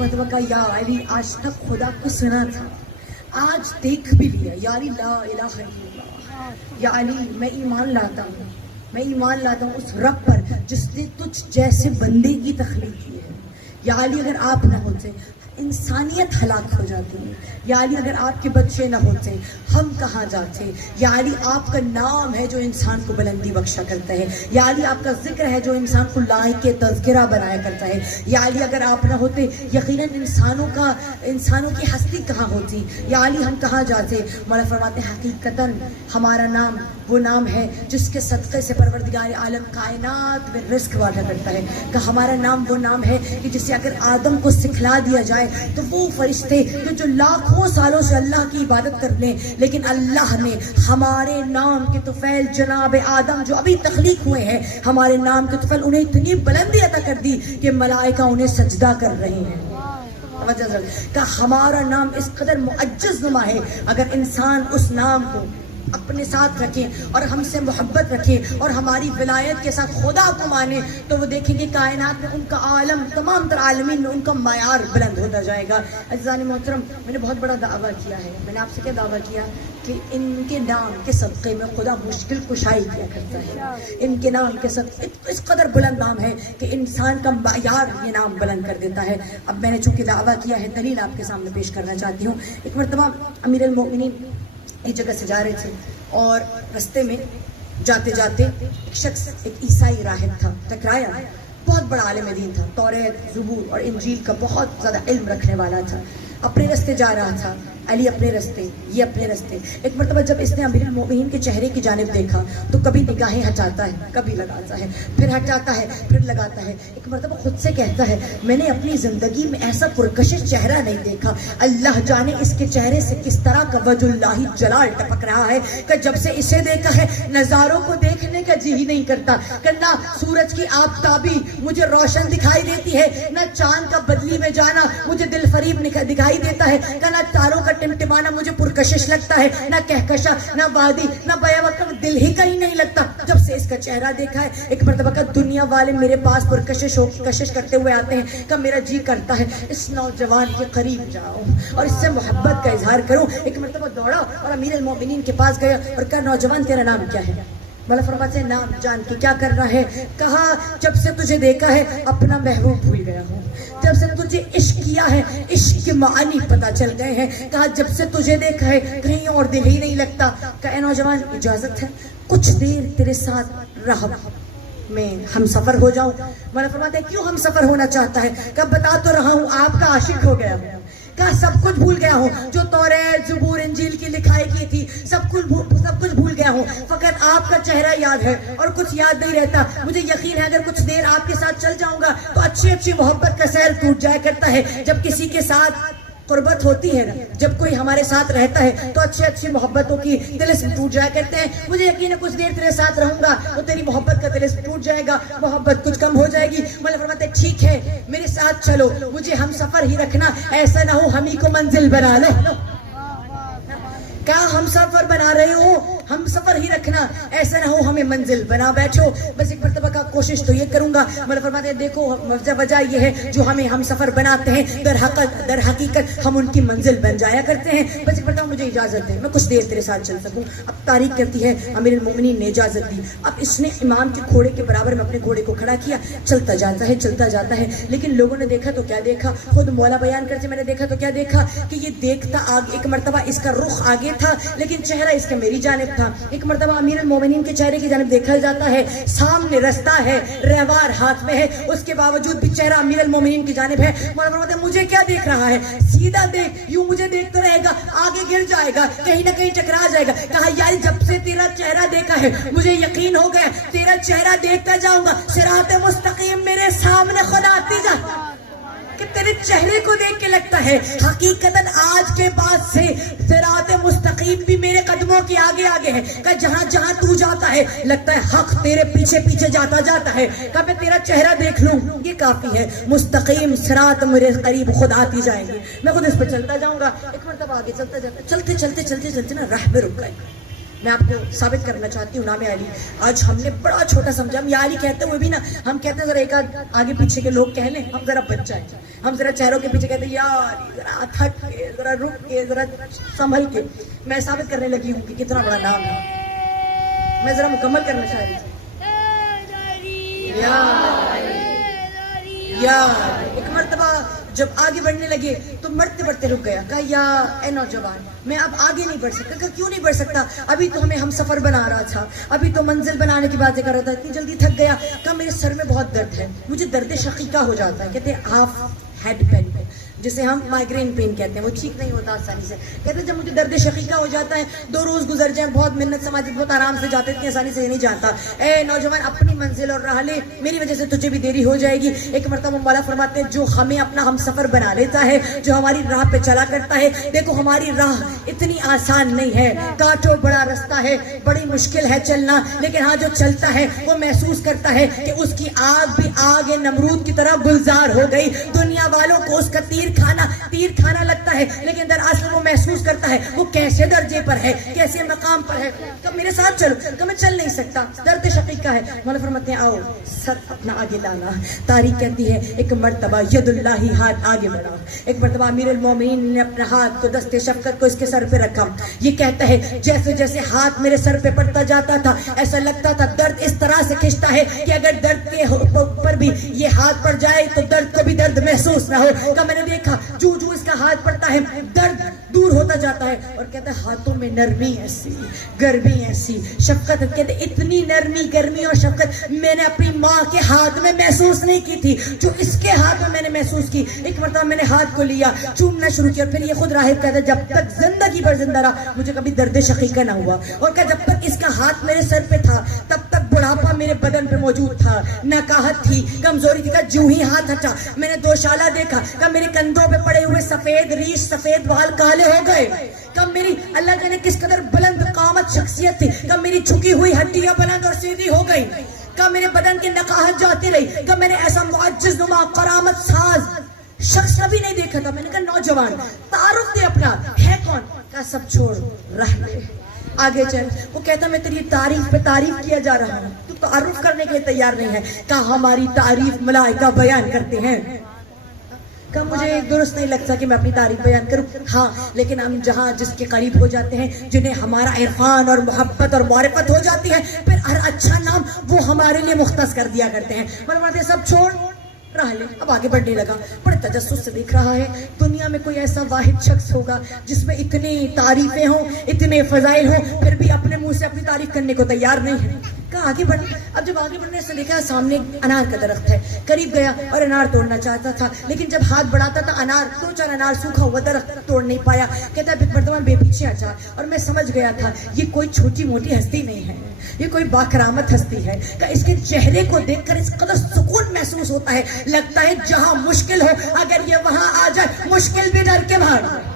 مطلب کہا یا علی آج تک خدا کو سنا تھا، آج دیکھ بھی لیا. یا علی لا الہ الا اللہ. یا علی میں ایمان لاتا ہوں، میں ایمان لاتا ہوں اس رب پر جس نے تجھ جیسے بندے کی تخلیق کی ہے. یا علی اگر آپ نہ ہوتے انسانیت ہلاک ہو جاتی ہے. یا علی اگر آپ کے بچے نہ ہوتے ہم کہاں جاتے. یا علی آپ کا نام ہے جو انسان کو بلندی بخشا کرتا ہے. یا علی آپ کا ذکر ہے جو انسان کو لائق تذکرہ بنایا کرتا ہے. یا علی اگر آپ نہ ہوتے یقیناً انسانوں کی ہستی کہاں ہوتی. یا علی ہم کہاں جاتے. مولا فرماتے ہیں حقیقتاً ہمارا نام وہ نام ہے جس کے صدقے سے پروردگار عالم کائنات میں رزق وعدہ کرتا ہے. کہ ہمارا نام وہ نام ہے کہ جسے اگر آدم کو سکھلا دیا جائے تو وہ فرشتے جو لاکھوں سالوں سے اللہ کی عبادت کر لیں لیکن اللہ نے ہمارے نام کے طفیل جناب آدم جو ابھی تخلیق ہوئے ہیں، ہمارے نام کے طفیل انہیں اتنی بلندی عطا کر دی کہ ملائکہ انہیں سجدہ کر رہے ہیں. کہ ہمارا نام اس قدر معجز نما ہے. اگر انسان اس نام کو اپنے ساتھ رکھیں اور ہم سے محبت رکھیں اور ہماری ولایت کے ساتھ خدا کو مانے تو وہ دیکھیں گے کائنات میں ان کا عالم، تمام تر عالمین میں ان کا معیار بلند ہوتا جائے گا. عزیزان محترم میں نے بہت بڑا دعویٰ کیا ہے. میں نے آپ سے کیا دعویٰ کیا کہ ان کے نام کے صدقے میں خدا مشکل کشائی کیا کرتا ہے. ان کے نام کے صدقے اس قدر بلند نام ہے کہ انسان کا معیار یہ نام بلند کر دیتا ہے. اب میں نے چونکہ دعویٰ کیا ہے دلیل آپ کے سامنے پیش کرنا چاہتی ہوں. ایک مرتبہ امیر المؤمنین ایک جگہ سے جا رہے تھے اور رستے میں جاتے جاتے ایک شخص، ایک عیسائی راہب تھا، ٹکرایا. بہت بڑا عالم دین تھا، توریت، زبور اور انجیل کا بہت زیادہ علم رکھنے والا تھا. اپنے رستے جا رہا تھا، علی اپنے رستے، یہ اپنے رستے. ایک مرتبہ جب اس نے امیر المؤمنین کے چہرے کی جانب دیکھا تو کبھی نگاہیں ہٹاتا ہے، کبھی لگاتا ہے، پھر ہٹاتا ہے، پھر لگاتا ہے. ایک مرتبہ خود سے کہتا ہے میں نے اپنی زندگی میں ایسا پرکشش چہرہ نہیں دیکھا. اللہ جانے اس کے چہرے سے کس طرح کا وجہ اللہ جلال ٹپک رہا ہے کہ جب سے اسے دیکھا ہے نظاروں کو دیکھنے دیکھنے کا جی ہی نہیں کرتا، کہ نہ سورج کی آفتابی مجھے روشن دکھائی دیتی ہے، نہ چاند کا بدلی میں جانا مجھے دل فریب دکھائی دیتا ہے، کہ نہ تاروں کا ٹمٹمانا مجھے پرکشش لگتا ہے، نہ کہکشا، نہ وادی، نہ بیاباں، دل ہی کہیں نہیں لگتا جب سے اس کا چہرہ دیکھا ہے۔ ایک مرتبہ کا دنیا والے میرے پاس کشش کرتے ہوئے آتے ہیں کہ میرا جی کرتا ہے اس نوجوان کے قریب جاؤ اور اس سے محبت کا اظہار کروں۔ ایک مرتبہ دوڑا اور امیر المومنین کے پاس گیا اور کہا نوجوان تیرا نام کیا ہے؟ مولا فرماتے ہیں نام جان کے کیا کر رہا ہے؟ کہا جب سے تجھے دیکھا ہے اپنا محبوب بھول گیا ہوں، جب سے تجھے عشق کیا ہے عشق کے معانی پتہ چل گئے ہیں۔ کہا جب سے تجھے دیکھا ہے کہیں اور دل ہی نہیں لگتا۔ کہا اے نوجوان اجازت ہے کچھ دیر تیرے ساتھ راہ میں ہم سفر ہو جاؤں؟ مولا فرماتے ہیں کیوں ہم سفر ہونا چاہتا ہے؟ کہ بتا تو رہا ہوں آپ کا عاشق ہو گیا ہوں، کہا سب کچھ بھول گیا ہوں، جو توریت زبور انجیل کی لکھائی کی تھی سب کچھ بھول گیا ہوں، فقط آپ کا چہرہ یاد ہے اور کچھ یاد نہیں رہتا۔ مجھے یقین ہے اگر کچھ دیر آپ کے ساتھ چل جاؤں گا تو اچھی محبت کا سیل ٹوٹ جایا کرتا ہے۔ جب کسی کے ساتھ قربت ہوتی ہے نا، جب کوئی ہمارے ساتھ رہتا ہے تو اچھی محبتوں کی طلسم ٹوٹ جایا کرتے ہیں۔ مجھے یقین ہے کچھ دیر تیرے ساتھ رہوں گا تو تیری محبت کا طلسم ٹوٹ جائے گا، محبت کچھ کم ہو جائے گی۔ مولا فرماتے ہیں ٹھیک ہے میرے ساتھ چلو، مجھے ہم سفر ہی رکھنا، ایسا نہ ہو ہم ہی کو منزل بنا لے۔ کہا ہم سفر بنا رہے ہو، ہم سفر ہی رکھنا، ایسا نہ ہو ہمیں منزل بنا بیٹھو۔ بس ایک مرتبہ کا کوشش تو یہ کروں گا۔ مولا فرماتے ہیں دیکھو وجہ یہ ہے جو ہمیں ہم سفر بناتے ہیں در حقیقت ہم ان کی منزل بن جایا کرتے ہیں۔ بس ایک مرتبہ مجھے اجازت ہے میں کچھ دیر تیرے ساتھ چل سکوں۔ اب تاریخ کرتی ہے امیر المومنین نے اجازت دی۔ اب اس نے امام کے گھوڑے کے برابر میں اپنے گھوڑے کو کھڑا کیا، چلتا جاتا ہے لیکن لوگوں نے دیکھا تو کیا دیکھا، خود مولا بیان کرتے میں نے دیکھا تو کیا دیکھا کہ یہ دیکھتا آگے، ایک مرتبہ اس کا رخ آگے تھا لیکن چہرہ اس کا میری جانب تھا۔ ایک مرتبہ امیر المومنین کے چہرے کی جانب دیکھا جاتا ہے، سامنے رستہ ہے، رہوار ہاتھ میں ہے، اس کے باوجود بھی چہرہ امیر المومنین کی جانب ہے۔ مولا فرماتے ہیں مجھے کیا دیکھ رہا ہے؟ سیدھا دیکھ، یوں مجھے دیکھتا رہے گا، آگے گر جائے گا، کہیں نہ کہیں ٹکرا جائے گا۔ کہا یار جب سے تیرا چہرہ دیکھا ہے مجھے یقین ہو گیا تیرا چہرہ دیکھتا جاؤں گا، صراط مستقیم میرے سامنے خود آتی جا، کہ تیرے چہرے کو دیکھ کے لگتا ہے حقیقتاً آج کے بعد سے صراط مستقیم بھی میرے قدموں کے آگے ہے، کہ جہاں جہاں تو جاتا ہے لگتا ہے حق تیرے پیچھے جاتا ہے، کہ میں تیرا چہرہ دیکھ لوں یہ کافی ہے، مستقیم صراط میرے قریب خود آتی جائیں گی، میں خود اس پہ چلتا جاؤں گا۔ ایک مرتبہ آگے چلتے نا راہ میں رک گئے۔ میں آپ کو ثابت کرنا چاہتی ہوں نام علی آج ہم نے بڑا چھوٹا سمجھا، ہم یا علی کہتے ہوئے بھی نا ہم کہتے ہیں ذرا ایک آگے پیچھے کے لوگ کہہ لیں، ہم ذرا بچ جائیں، ہم ذرا چہروں کے پیچھے کہتے ہیں یا علی ذرا تھک کے، ذرا رک کے، ذرا سنبھل کے۔ میں ثابت کرنے لگی ہوں کہ کتنا بڑا نام ہے، میں ذرا مکمل کرنا چاہ رہی تھی یا ایک مرتبہ جب آگے بڑھنے لگے تو بڑھتے رک گیا، کہا یا اے نوجوان میں اب آگے نہیں بڑھ سکتا۔ کہا کیوں نہیں بڑھ سکتا؟ ابھی تو ہمیں ہم سفر بنا رہا تھا، ابھی تو منزل بنانے کی باتیں کر رہا تھا، اتنی جلدی تھک گیا۔ کہا میرے سر میں بہت درد ہے، مجھے درد شقیقہ ہو جاتا ہے، کہتے ہیں ہاف ہیڈ پین جسے ہم مائگرین پین کہتے ہیں، وہ ٹھیک نہیں ہوتا آسانی سے۔ کہتے ہیں جب مجھے درد شقیقہ ہو جاتا ہے 2 روز گزر جائیں بہت محنت سماجی بہت آرام سے جاتے، اتنی آسانی سے نہیں جاتا۔ اے نوجوان اپنی منزل اور راہ لے، میری وجہ سے تجھے بھی دیری ہو جائے گی۔ ایک مرتبہ مولا فرماتے ہیں جو ہمیں اپنا ہم سفر بنا لیتا ہے، جو ہماری راہ پہ چلا کرتا ہے، دیکھو ہماری راہ اتنی آسان نہیں ہے، کاٹو بڑا رستہ ہے، بڑی مشکل ہے چلنا، لیکن ہاں جو چلتا ہے وہ محسوس کرتا ہے کہ اس کی آگ بھی آگ نمرود کی طرح گلزار ہو گئی۔ دنیا والوں کو اس کا تیر کھانا لگتا ہے، لیکن دراصل وہ محسوس کرتا ہے وہ کیسے درجے پر ہے، کیسے مقام پر ہے۔ کب میرے ساتھ چلو، کہ میں چل نہیں سکتا، درد شقیقہ ہے۔ مولا فرماتے ہیں آؤ سر اپنا آگے لانا۔ تاریخ کہتی ہے ایک مرتبہ ید اللہ ہاتھ آگے بڑھا، ایک مرتبہ امیر المومنین نے اپنا ہاتھ کو دست شفقت کو اس کے سر پہ رکھا۔ یہ کہتا ہے جیسے جیسے ہاتھ میرے سر پہ پڑتا جاتا تھا ایسا لگتا تھا درد اس طرح سے کھنچتا ہے کہ اگر درد کے اوپر بھی یہ ہاتھ پڑ جائے تو درد کو بھی درد محسوس نہ ہو۔ کہ میں نے دیکھا جو اس کا ہاتھ پڑتا ہے درد دور ہوتا جاتا ہے، اور کہتا ہے ہاتھوں میں نرمی ایسی، گرمی ایسی، شفقت، کہتے اتنی نرمی گرمی اور شفقت میں نے اپنی ماں کے ہاتھ میں محسوس نہیں کی تھی جو اس کے ہاتھ میں نے محسوس کی۔ ایک مرتبہ میں نے ہاتھ کو لیا، چومنا شروع کیا، پھر یہ خود راہب کہتا ہے جب تک زندگی بھر زندہ رہا مجھے کبھی درد شقیقہ نہ ہوا، اور کہ جب تک اس کا ہاتھ میرے سر پہ تھا تب تک بڑھاپا میرے بدن پہ موجود تھا، نکاہت تھی، کمزوری تھی، جو ہی ہاتھ ہٹا میں نے دوشالہ دیکھا، کب میرے کندھوں پہ پڑے ہوئے سفید ریش سفید بال کالے ہو گئے، کب میری اللہ جانے کس قدر بلند قامت شخصیت تھی، کب میری جھکی ہوئی ہڈیاں بلند اور سیدھی ہو گئی، کب میرے بدن کی نکاہت جاتی رہی، کب میں نے ایسا معجز نما کرامت ساز شخص کبھی نہیں دیکھا تھا۔ میں نے کہا نوجوان تعارف دے اپنا، ہے کون؟ کہا سب چھوڑ رہ لے، آگے چل۔ وہ کہتا میں تیری تعریف پہ تعریف کیا جا رہا ہوں، تو تعارف کرنے کے لیے تیار نہیں ہے۔ کہا ہماری تعریف ملائکہ بیان کرتے ہیں۔ کہ مجھے درست نہیں لگتا کہ میں اپنی تعریف بیان کروں، ہاں لیکن ہم جہاں جس کے قریب ہو جاتے ہیں، جنہیں ہمارا عرفان اور محبت اور معرفت ہو جاتی ہے، پھر ہر اچھا نام وہ ہمارے لیے مختص کر دیا کرتے ہیں۔ فرماتے سب چھوڑ رہ لے۔ اب آگے بڑھنے لگا، بڑے تجسس سے دیکھ رہا ہے دنیا میں کوئی ایسا واحد شخص ہوگا جس میں اتنی تعریفیں ہوں، اتنے فضائل ہوں، پھر بھی اپنے منہ سے اپنی تعریف کرنے کو تیار نہیں ہے۔ کہا آگے بڑھ۔ اب جب آگے بڑھنے سے دیکھا سامنے انار کا درخت ہے، قریب گیا اور انار توڑنا چاہتا تھا، لیکن جب ہاتھ بڑھاتا تھا انار، دو چار انار سوکھا ہوا درخت توڑ نہیں پایا۔ کہتا ہے مردمان بے پیچھے اچھا، اور میں سمجھ گیا تھا یہ کوئی چھوٹی موٹی ہستی نہیں ہے، یہ کوئی باکرامت ہستی ہے۔ کہ اس کے چہرے کو دیکھ کر اس قدر سکون محسوس ہوتا ہے، لگتا ہے جہاں مشکل ہو اگر یہ وہاں آ جائے مشکل بھی ڈر کے بھاگ جائے۔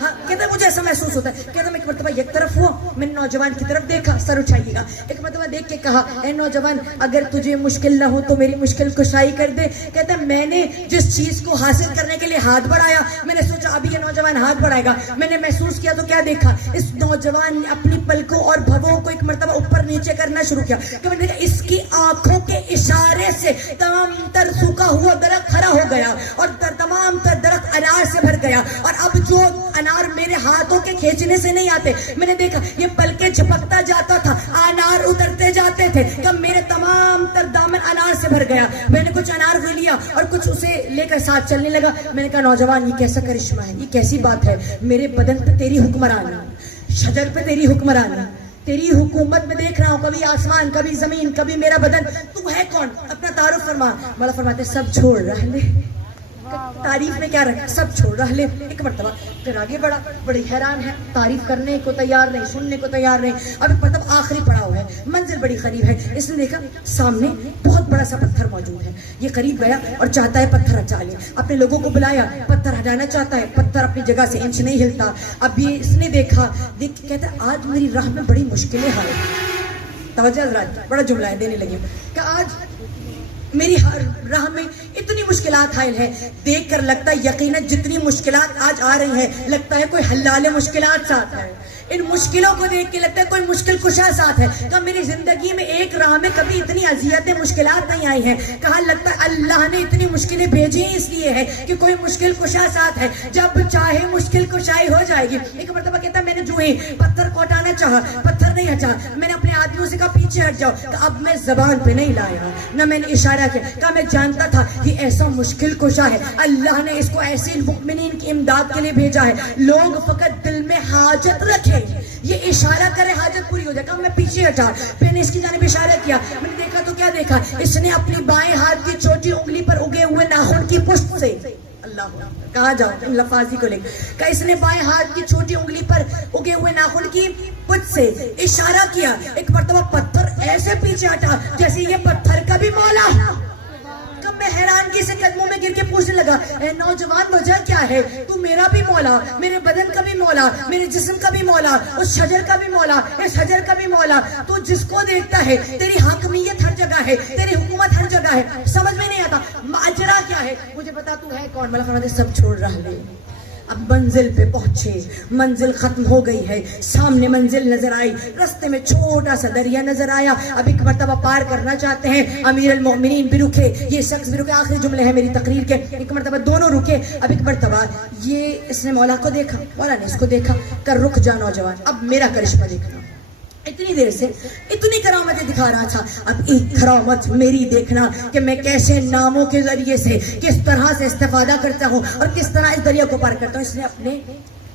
ہاں کہتا ہے مجھے ایسا محسوس ہوتا ہے۔ کہتا میں ایک مرتبہ ایک طرف ہوا، میں نے نوجوان کی طرف دیکھا، سر اٹھائیے گا۔ ایک مرتبہ دیکھ کے کہا اے نوجوان اگر تجھے مشکل نہ ہو تو میری مشکل کشائی کر دے۔ کہتا ہے میں نے جس چیز کو حاصل کرنے کے لیے ہاتھ بڑھایا، میں نے سوچا ابھی یہ نوجوان ہاتھ بڑھائے گا، میں نے محسوس کیا تو کیا دیکھا، اس نوجوان نے اپنی پلکوں اور بھووں کو ایک مرتبہ اوپر نیچے کرنا شروع کیا۔ کہ میں نے دیکھا اس کی آنکھوں کے اشارے سے تمام تر سوکھا ہوا درخت کھڑا ہو گیا اور تمام تر درخت انار سے بھر گیا، اور اب جو انار میرے ہاتھوں کے کھینچنے سے نہیں آتے، میں نے دیکھا یہ پلکیں جھپکتا جاتا تھا، انار اترتے جاتے تھے، کب میرے تمام تر دامن انار سے بھر گیا۔ میں نے کچھ انار کو لیا اور کچھ اسے لے کر ساتھ چلنے لگا۔ میں نے کہا نوجوان یہ کیسا کرشمہ ہے، یہ کیسی بات ہے، میرے بدن پہ تیری حکمرانی، شجر پہ تیری حکمرانی، تیری حکومت میں دیکھ رہا ہوں، کبھی آسمان کبھی زمین کبھی میرا بدن، تو ہے کون؟ اپنا تعارف فرما۔ مولا فرماتے سب چھوڑ رہ لے، تعریف میں کیا رکھا، سب چھوڑ رہ لے۔ ایک مرتبہ پھر آگے بڑھا، بڑی حیران ہے، تعریف کرنے کو تیار نہیں، سننے کو تیار نہیں۔ اب ایک مرتبہ آخری پڑاؤ ہے، منزل بڑی قریب ہے، اس نے دیکھا سامنے بہت بڑا سا پتھر موجود ہے۔ یہ قریب گیا اور چاہتا ہے پتھر ہٹا لے، اپنے لوگوں کو بلایا، پتھر ہٹانا چاہتا ہے، پتھر اپنی جگہ سے انچ نہیں ہلتا۔ اب یہ اس نے دیکھا، دیکھ کے کہتا ہے آج میری راہ میں بڑی مشکلیں حاصل، توجہ حضرات بڑا جملہ ہے دینے لگے کہ آج میری راہ میں اتنی مشکلات حائل ہے، دیکھ کر لگتا ہے یقیناً جتنی مشکلات آج آ رہی ہیں لگتا ہے کوئی حلال مشکلات ساتھ ہے، ان مشکلوں کو دیکھ کے لگتا ہے کوئی مشکل کشا ساتھ ہے۔ کہ میری زندگی میں ایک راہ میں کبھی اتنی اذیتیں مشکلات نہیں آئی ہیں، کہا لگتا ہے اللہ نے اتنی مشکلیں بھیجی ہیں اس لیے ہے کہ کوئی مشکل کشا ساتھ ہے، جب چاہے مشکل کشائی ہو جائے گی۔ ایک مرتبہ کہتا ہے میں نے جو ہی پتھر کو ہٹانا چاہا، پتھر نہیں ہٹا، میں نے اپنے آدمیوں سے کہا پیچھے ہٹ جاؤ، کہ اب میں زبان پہ نہیں لایا نہ میں نے اشارہ کیا، کہا میں جانتا تھا یہ ایسا مشکل کشا ہے، اللہ نے اس کو ایسے المؤمنین کی امداد کے لیے بھیجا ہے، لوگ فقط دل میں حاجت رکھے، یہ اشارہ کرے حاجت پوری ہو جائے۔ کہا میں پیچھے ہٹا، پھر نے اس کی جانب اشارہ کیا، میں نے دیکھا تو کیا دیکھا، اس نے اپنی بائیں ہاتھ کی چھوٹی انگلی پر اگے ہوئے ناخن کی پشت سے، اللہ کہاں جاؤ ان لفاظی کو لے، کہ اس نے بائیں ہاتھ کی چھوٹی انگلی پر اگے ہوئے ناخن کی پشت سے اشارہ کیا۔ ایک مرتبہ پتھر ایسے پیچھے ہٹا جیسے یہ پتھر کا بھی مولا۔ کب میں حیرانگی سے قدموں میں گر کے پوچھنے لگا اے نوجوان وجہ کیا ہے، تو میرا بھی مولا، میرے بدن کا بھی مولا، میرے جسم کا بھی مولا، اس شجر کا بھی مولا، اس حجر کا بھی مولا، تو جس کو دیکھتا ہے تیری حاکمیت ہر جگہ ہے، تیری حکومت ہر جگہ ہے، سمجھ میں نہیں آتا ماجرا کیا ہے، مجھے بتا تو ہے کون۔ مولا فرماتے سب چھوڑ رہ لے۔ اب منزل پہ پہنچے، منزل ختم ہو گئی ہے، سامنے منزل نظر آئی، رستے میں چھوٹا سا دریا نظر آیا۔ اب ایک مرتبہ پار کرنا چاہتے ہیں، امیر المؤمنین بھی رکے، یہ شخص بھی رکے، آخری جملے ہیں میری تقریر کے، ایک مرتبہ دونوں رکے۔ اب ایک مرتبہ یہ اس نے مولا کو دیکھا، مولا نے اس کو دیکھا، کر رک جا نوجوان، اب میرا کرشمہ دیکھنا۔ اتنی دیر سے اتنی کرامتیں دکھا رہا تھا، اب ایک کرامت میری دیکھنا کہ میں کیسے ناموں کے ذریعے سے کس طرح سے استفادہ کرتا ہوں اور کس طرح اس دریا کو پار کرتا ہوں۔ اس نے اپنے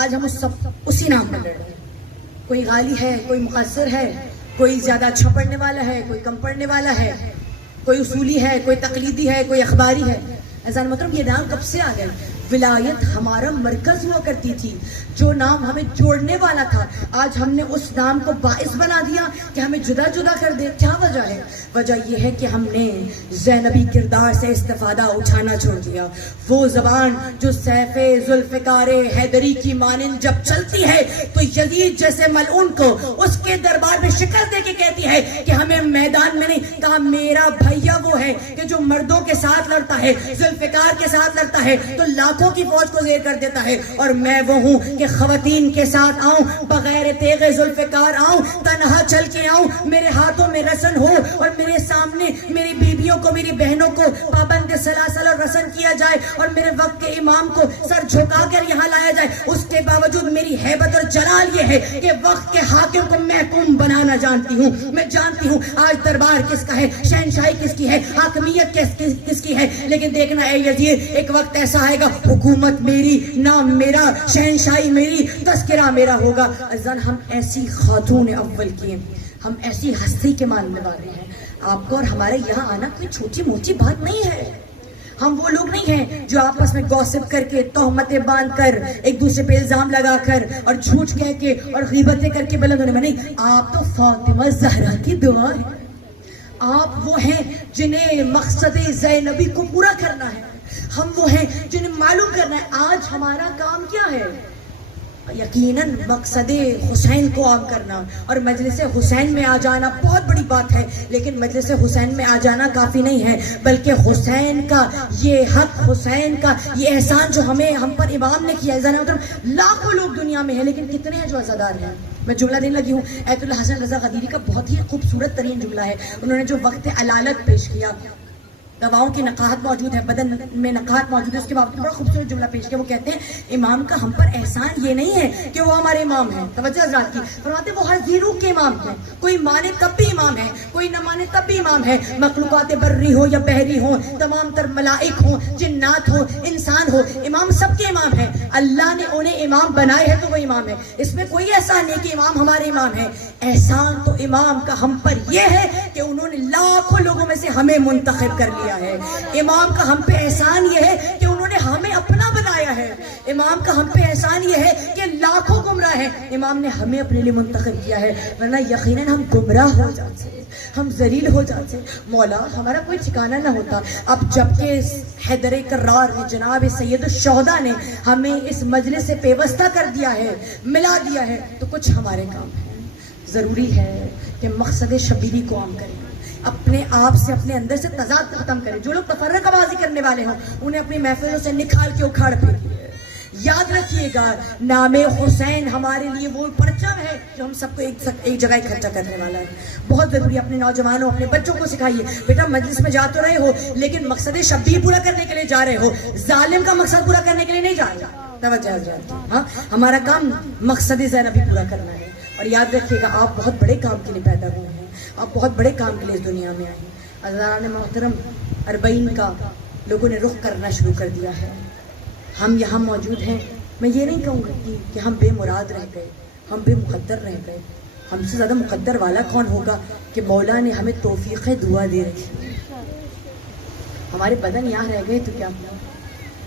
آج ہم اسی نام پر لڑ رہے ہیں. کوئی غالی ہے، کوئی مقصر ہے، کوئی زیادہ اچھا پڑھنے والا ہے، کوئی کم پڑھنے والا ہے، کوئی اصولی ہے، کوئی تقلیدی ہے، کوئی اخباری ہے. عزیزان محترم یہ نام کب سے آ گئے؟ ولایت ہمارا مرکز ہوا کرتی تھی، جو نام ہمیں جوڑنے والا تھا، آج ہم نے اس نام کو باعث بنا دیا کہ ہمیں جدا جدا کر دے. کیا وجہ ہے؟ وجہ یہ ہے کہ ہم نے زینبی کردار سے استفادہ اٹھانا چھوڑ دیا. وہ زبان جو سیف ذوالفقار حیدری کی مانند جب چلتی ہے تو یزید جیسے ملعون کو اس کے دربار میں شکست دے کے کہتی ہے کہ ہمیں میدان میں نہیں کہا میرا بھیا وہ ہے کہ جو مردوں کے ساتھ لڑتا ہے، ذوالفقار کے ساتھ لڑتا ہے تو لاکھوں کی فوج کو زیر کر دیتا ہے، اور میں وہ ہوں کہ خواتین کے ساتھ آؤں، بغیر تیغ ذوالفقار آؤں، تنہا چل کے آؤں، میرے ہاتھوں میں رسن ہو اور میرے سامنے میری بیویوں کو، میری بہنوں کو پابند سلاسل اور رسن کیا جائے اور میرے وقت کے امام کو سر جھکا کر یہاں لایا جائے. اس کے باوجود میری ہیبت اور جلال یہ ہے کہ وقت کے حاکم کو محکوم بنانا جانتی ہوں. میں جانتی ہوں آج دربار کس کا ہے، شہنشاہی کس کی ہے، حاکمیت کس کی ہے، لیکن دیکھنا اے یزید ایک وقت ایسا آئے گا حکومت میری، نام میرا، شہنشاہی میری، تذکرہ میرا ہوگا. عزیزان ہم ایسی خاتون اول کی ہیں، ہم ایسی ہستی کے ماننے والے ہیں. آپ کو اور ہمارے یہاں آنا کوئی چھوٹی موٹی بات نہیں ہے. ہم وہ لوگ نہیں ہیں جو آپس میں گوسپ کر کے، تہمتیں باندھ کر، ایک دوسرے پہ الزام لگا کر اور جھوٹ کہہ کے اور غیبتیں کر کے بلند ہونے میں نہیں. آپ تو فاطمہ زہرا کی دعا ہے. آپ وہ ہیں جنہیں مقصد زینبی کو پورا کرنا ہے. ہم وہ ہیں جنہیں معلوم کرنا ہے آج ہمارا کام کیا ہے. یقیناً مقصد حسین کو عام کرنا اور مجلس حسین میں آ جانا بہت بڑی بات ہے، لیکن مجلس حسین میں آ جانا کافی نہیں ہے، بلکہ حسین کا یہ حق، حسین کا یہ احسان جو ہم پر امام نے کیا ہے. مطلب لاکھوں لوگ دنیا میں ہیں لیکن کتنے ہیں جو عزادار ہیں. میں جملہ دینے لگی ہوں، ایت اللہ حسن رضا غدیری کا بہت ہی خوبصورت ترین جملہ ہے. انہوں نے جو وقت علالت پیش کیا، گواہوں کی نقاہت موجود ہے، بدن میں نقاہت موجود ہے، اس کے باوجود بڑا خوبصورت جملہ پیش کیا. وہ کہتے ہیں امام کا ہم پر احسان یہ نہیں ہے کہ وہ ہمارے امام ہیں. توجہ حضرات کی، فرماتے ہیں وہ ہر زیرو کے امام ہیں. کوئی مانے تب بھی امام ہے، کوئی نہ مانے تب بھی امام ہے. مخلوقات بری ہو یا بحری ہو، تمام تر ملائک ہوں، جنات ہو، انسان ہو، امام سب کے امام ہیں. اللہ نے انہیں امام بنائے ہیں تو وہ امام ہے. اس میں کوئی احسان نہیں کہ امام ہمارے امام ہیں. احسان تو امام کا ہم پر یہ ہے کہ انہوں نے لاکھوں لوگوں میں سے ہمیں منتخب کر لیا ہے. امام کا ہم پہ احسان یہ ہے کہ انہوں نے ہمیں اپنا بنایا ہے. امام کا ہم پہ احسان یہ ہے کہ لاکھوں گمراہ ہیں، امام نے ہمیں اپنے لیے منتخب کیا ہے، ورنہ یقیناً ہم گمراہ ہو جاتے، ہم ذلیل ہو جاتے. مولا ہمارا کوئی ٹھکانہ نہ ہوتا. اب جبکہ حیدر کرار نے، جناب سید الشہداء نے ہمیں اس مجلس سے پیوستہ کر دیا ہے، ملا دیا ہے، تو کچھ ہمارے کام ہے. ضروری ہے کہ مقصد شبیری کو عام کریں، اپنے آپ سے، اپنے اندر سے تضاد ختم کریں. جو لوگ تفرقہ بازی کرنے والے ہوں انہیں اپنی محفلوں سے نکال کے اکھاڑ پھینکیے. یاد رکھیے گا نام حسین ہمارے لیے وہ پرچم ہے جو ہم سب کو ایک جگہ اکٹھا کرنے والا ہے. بہت ضروری ہے. اپنے نوجوانوں، اپنے بچوں کو سکھائیے بیٹا مجلس میں جا تو رہے ہو لیکن مقصد شبیر پورا کرنے کے لیے جا رہے ہو، ظالم کا مقصد پورا کرنے کے لیے نہیں جا رہے. توجہ حضرات، ہاں ہمارا کام مقصد زینبی پورا کرنا ہے. اور یاد رکھیے گا آپ بہت بڑے کام کے لیے پیدا ہوئے ہیں، آپ بہت بڑے کام کے لیے اس دنیا میں آئے ہیں. عزیزان محترم، 40 کا لوگوں نے رخ کرنا شروع کر دیا ہے. ہم یہاں موجود ہیں. میں یہ نہیں کہوں گا کہ ہم بے مراد رہ گئے، ہم بے مقدر رہ گئے. ہم سے زیادہ مقدر والا کون ہوگا کہ مولا نے ہمیں توفیق دعا دے رکھی. ہمارے بدن یہاں رہ گئے تو کیا ہوا.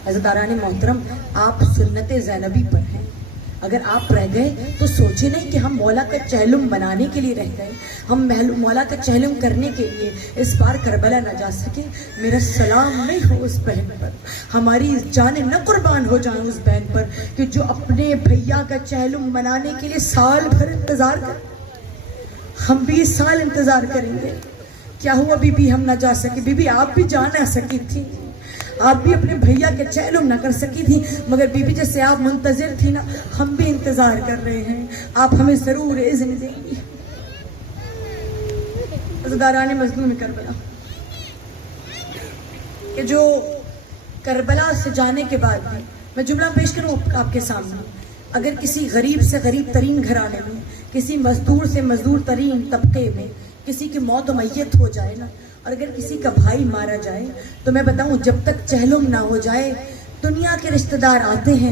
عزیزان محترم، آپ سنت زینبی پر ہیں. اگر آپ رہ گئے تو سوچے نہیں کہ ہم مولا کا چہلم بنانے کے لیے رہ گئے، ہم مولا کا چہلم کرنے کے لیے اس بار کربلا نہ جا سکے. میرا سلام نہیں ہو اس بہن پر، ہماری جانیں نہ قربان ہو جائیں اس بہن پر کہ جو اپنے بھیا کا چہلم بنانے کے لیے سال بھر انتظار کر. ہم 20 سال انتظار کریں گے. کیا ہوا بی بی ہم نہ جا سکے؟ بی بی آپ بھی جا نہ سکی تھی، آپ بھی اپنے بھیا کے چہلم نہ کر سکی تھی، مگر بی بی جیسے آپ منتظر تھی نا، ہم بھی انتظار کر رہے ہیں. آپ ہمیں ضرور اذن دیں گی. عزاداران مظلوم کربلا کہ جو کربلا سے جانے کے بعد بھی، میں جملہ پیش کروں آپ کے سامنے. اگر کسی غریب سے غریب ترین گھرانے میں، کسی مزدور سے مزدور ترین طبقے میں کسی کی موت و میت ہو جائے نا، اور اگر کسی کا بھائی مارا جائے، تو میں بتاؤں جب تک چہلم نہ ہو جائے دنیا کے رشتہ دار آتے ہیں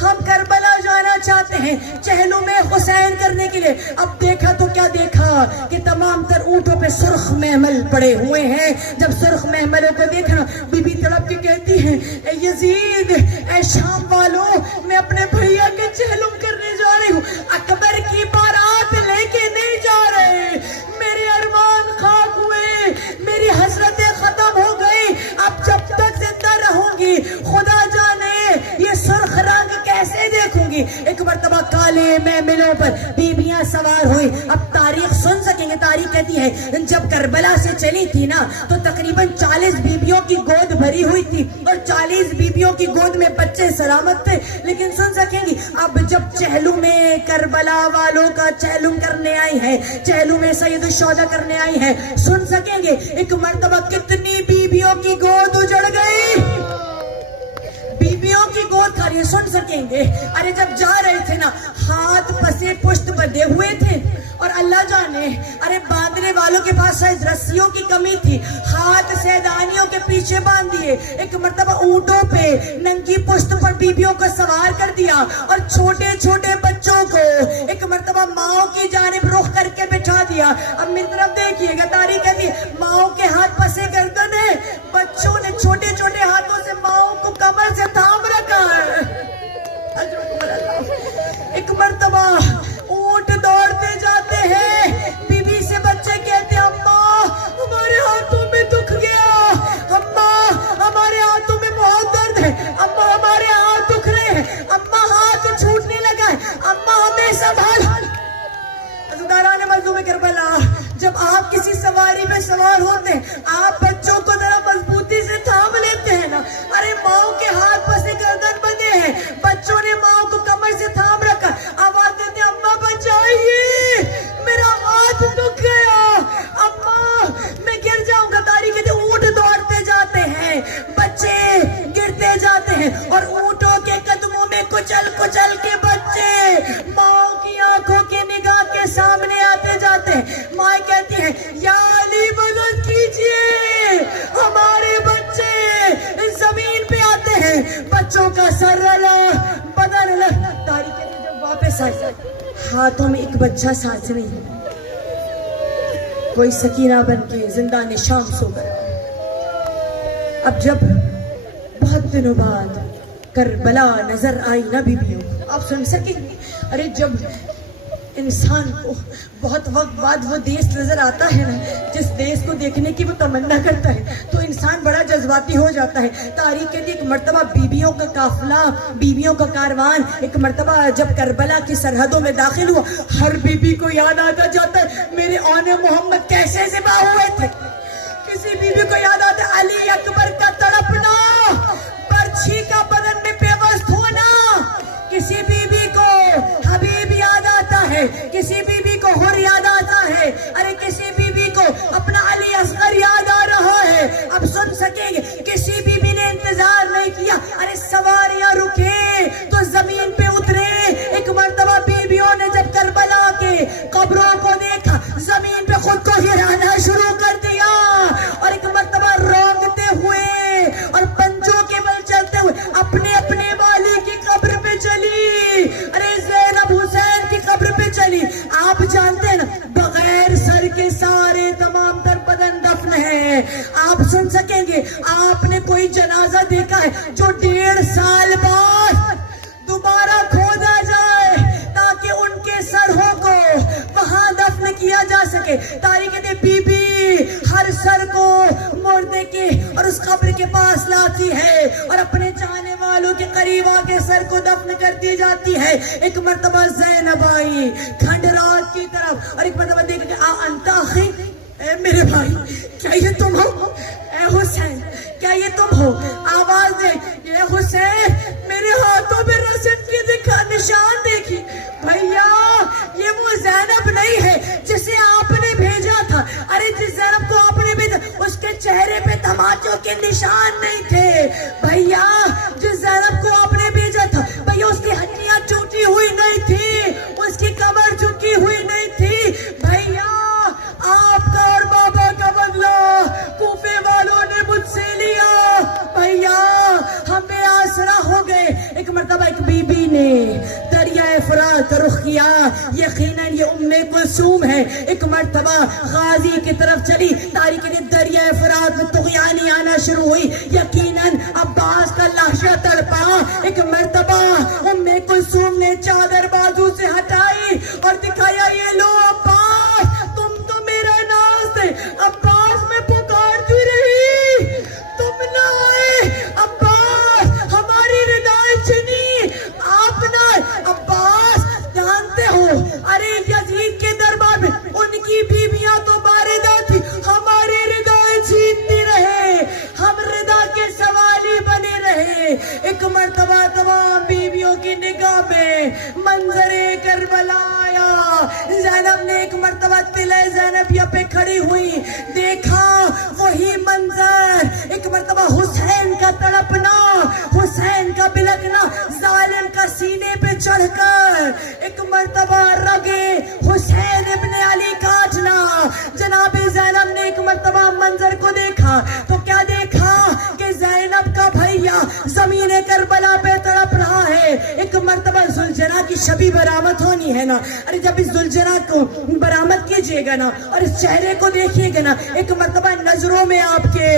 ہم کربلا جانا چاہتے ہیں چہلوں میں حسین کرنے کے لیے. اب دیکھا تو کیا دیکھا کہ تمام تر اونٹوں پہ سرخ محمل پڑے ہوئے ہیں. جب سرخ محملوں کو دیکھا بی بی تڑپ کے کہتی ہیں اے یزید اے شام والوں میں اپنے بھیا کے چہلم کرنے جا رہی ہوں. اکبر کی بارات لے کے نہیں جا رہے. میرے ارمان خاک ہوئے, میری حسرتیں ختم ہو گئی. اب جب تک زندہ رہوں گی خدا جانے یہ سرخ رنگ کیسے دیکھوں گی. ایک مرتبہ کالے محملوں پر بیبیاں سوار ہوئی. اب تاریخ سن سکیں گے. تاریخ کہتی ہے جب کربلا سے چلی تھی نا تو تقریباً 40 بیبیوں کی گود بھری ہوئی تھی اور 40 بیبیوں کی گود میں بچے سلامت تھے. لیکن سن سکیں گی اب جب چہلوں میں کربلا والوں کا چہلم کرنے آئی ہے, چہلوں میں سید الشہداء کرنے آئی ہے, سن سکیں گے ایک مرتبہ کتنی بیبیوں کی گود اجڑ گئی. بیبیوں کی گود کھا رہی ہے. سن سکیں گے ارے جب جا رہے تھے نا ہاتھ پسے پشت بدے ہوئے تھے اور اللہ جانے ارے باندھنے والوں کے پاس شاید رسیوں کی کمی تھی, ہاتھ سیدانیوں کے پیچھے باندھ دیے. ایک مرتبہ اونٹوں پہ ننگی پشت پر بیبیوں کو سوار کر دیا اور چھوٹے چھوٹے بچوں کو ایک مرتبہ ماؤں کی جانب رخ کر کے بٹھا دیا. اب میری طرف دیکھیے گا تاریخ کہتی ہے ماؤں کے ہاتھ پسے گردن ہے, بچوں نے چھوٹے چھوٹے ہاتھوں سے ماؤں کو کمر سے تھام رکھا ہے. ایک مرتبہ اونٹ دوڑتے جاتے ہیں, بی بی سے بچے کہتے ہیں اماں ہمارے ہاتھوں میں دکھ گیا, اماں ہمارے ہاتھوں میں بہت درد ہے, اماں ہمارے ہاتھ دکھ رہے ہیں, اماں ہاتھ چھوٹنے لگا ہے, اماں ہمیں سنبھال. عزیزان مظلوم کربلا جب آپ کسی سواری میں سوار ہوتے ہیں آپ بچوں کو ذرا مضبوطی سے تھام لیتے ہیں نا. ارے ماؤں کے ہاتھ پسے گردن بندے ہیں, بچوں نے ماؤں کو کمر سے تھام رکھا, آواز دیتے ہیں اماں بچائیے میرا ہاتھ دکھ گیا, اماں میں گر جاؤں گا. تاریخ کہتے اونٹ دوڑتے جاتے ہیں, بچے گرتے جاتے ہیں اور اونٹوں کے قدموں میں کچل کچل کے بچے ماؤں کی آنکھوں کی نگاہ کے سامنے آتے جاتے ہیں. ماں کہتی ہے یا علی مدد کیجئے, ہمارے بچے زمین پہ آتے ہیں, بچوں کا سر رلا بدن رلا. تاریخ کہتی ہے جب واپس آئے ہاتھوں میں ایک بچہ ساتھ نہیں, کوئی سکینہ بن کے زندان شام سو گیا. اب جب بہت دنوں بعد کربلا نظر آئی نا بیبیوں کو, آپ سن سکیں گے ارے جب انسان کو بہت وقت بعد وہ دیش نظر آتا ہے نا جس دیش کو دیکھنے کی وہ تمنا کرتا ہے تو انسان بڑا جذباتی ہو جاتا ہے. تاریخ کے لیے ایک مرتبہ بیبیوں کا قافلہ, بیبیوں کا کاروان ایک مرتبہ جب کربلا کی سرحدوں میں داخل ہوا, ہر بیبی کو یاد آتا جاتا ہے میرے آن محمد کیسے ذبح ہوئے تھے. کسی بیبی کو یاد آتا ہے علی اکبر کا تڑپنا, برچھی کا بدن میں پیوست ہونا. کسی بیبی کو حبیب یاد آتا ہے, کسی بیبی کو حر یاد آتا ہے, ارے کسی بیبی کو اپنا علی اصغر یاد آ رہا ہے. اب سن سکیں گے کسی بیبی نے انتظار نہیں کیا, ارے سواریاں رکے تو زمین پہ اترے. ایک مرتبہ بیبیوں نے جب کربلا کے قبروں کو دیکھا زمین پہ خود کو گرانا شروع کر دیا اور ایک مرتبہ رونگتے ہوئے اور پنجوں کے بل چلتے ہوئے اپنے اپنے والی کی قبر پہ چلی. ارے زینب حسین کی قبر پہ چلی. آپ جانتے ہیں نا بغیر سر کے سارے تمام تر بدن دفن ہے. آپ سن سکیں گے آپ نے کوئی جنازہ دیکھا ہے جو 1.5 سال بعد دوبارہ کھودا جائے تاکہ ان کے سروں کو وہاں دفن کیا جا سکے. تاریخ نے بی بی ہر سر کو مردے کے اور اس قبر کے پاس لاتی ہے اور اپنے چاہنے والوں کے قریب آ کے سر کو دفن کر دی جاتی ہے. ایک مرتبہ زینب آئی کھنڈرات کی طرف اور ایک مرتبہ دیکھا کہ انت اخی, اے میرے بھائی کیا یہ تم ہو, اے حسین کیا یہ تم ہو. آواز دے اے حسین, میرے ہاتھوں میں رسم کے نشان دیکھی. بھیا یہ وہ زینب نہیں ہے جسے آپ نے بھیجا تھا. ارے جس زینب کو آپ نے بھیجا اس کے چہرے پہ تماچوں کے نشان نہیں تھے. بھیا جس زینب کو آپ نے بھیجا تھا بھیا اس کی ہڈیاں ٹوٹی ہوئی نہیں تھی, اس کی کمر جھکی ہوئی نہیں تھی. بھیا آپ کا اور بابا کا بدلہ کوفے والوں نے مجھ سے لیا. بھیا ہم بے آسرا ہو گئے. ایک مرتبہ ایک بی بی کیا یقیناً یہ ام کلثوم ہے. ایک مرتبہ غازی کی طرف چلی, تاریخ نے دریائے فرات میں طغیانی آنا شروع ہوئی. یقیناً عباس کا لاشا تڑپا. ایک مرتبہ ام کلثوم نے چادر بازو سے ہٹائی اور دکھایا, یہ لو عباس, تم تو میرا ناز تھے. عباس میں پکارتی رہی, تم نہ آئے. عباس ہماری ردائیں چھنی, آپ نہ. عباس جانتے ہو, ارے یزید کے دربار میں ان کی بیویاں تو باردہ تھی, ہماری ردائیں چھینتی رہے, ہم ردا کے سوالی بنے رہے. ایک مرتبہ تمام بیویوں کی نگاہ میں منظر کربلا آیا. زینب نے ایک مرتبہ تلے زینبیہ پہ کھڑی ہوئی, دیکھا وہی منظر. ایک مرتبہ حسین کا تڑپنا, حسین کا بلکنا, ظالم کا سینے پہ چڑھ کر ایک مرتبہ رگے حسین ابن علی کاٹنا. جناب زینب نے ایک مرتبہ منظر کو دیکھا تو کیا دیکھا کہ زینب کا بھیا زمین کربلا پہ تڑپ رہا ہے. ایک مرتبہ زلجنا کی شبی برآمد ہونی ہے نا, ارے جب اس زلجنا کو برآمد کیجئے گا نا اور اس چہرے کو دیکھیے گا نا, ایک مرتبہ نظروں میں آپ کے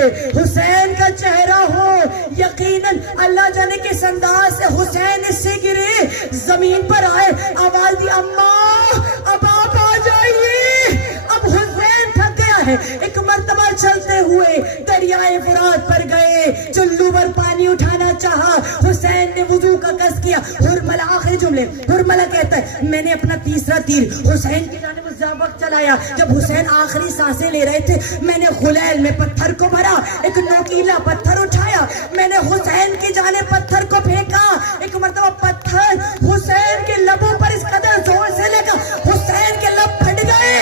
حسین کا چہرہ ہو, یقیناً اللہ جانے کس انداز سے حسین اس سے گرے, زمین پر آئے, آواز دی, اماں اب آپ آ جائیے, اب حسین تھک گیا ہے. ایک مرتبہ چلتے ہوئے دریائے فرات پر گئے, چلو پر پانی اٹھانا چاہا. حسین نے وضو کا قصد کیا. حرملہ, آخری جملے, حرملہ کہتا ہے میں نے اپنا تیسرا تیر حسین کی جانب وقت چلایا. جب حسین آخری سانسیں لے رہے تھے, میں نے خلیل میں پتھر کو بھرا, ایک نوکیلا پتھر اٹھایا, میں نے حسین کی جانب پتھر کو پھینکا. ایک مرتبہ پتھر حسین کے لبوں پر اس قدر زور سے لگا, حسین کے لب پھٹ گئے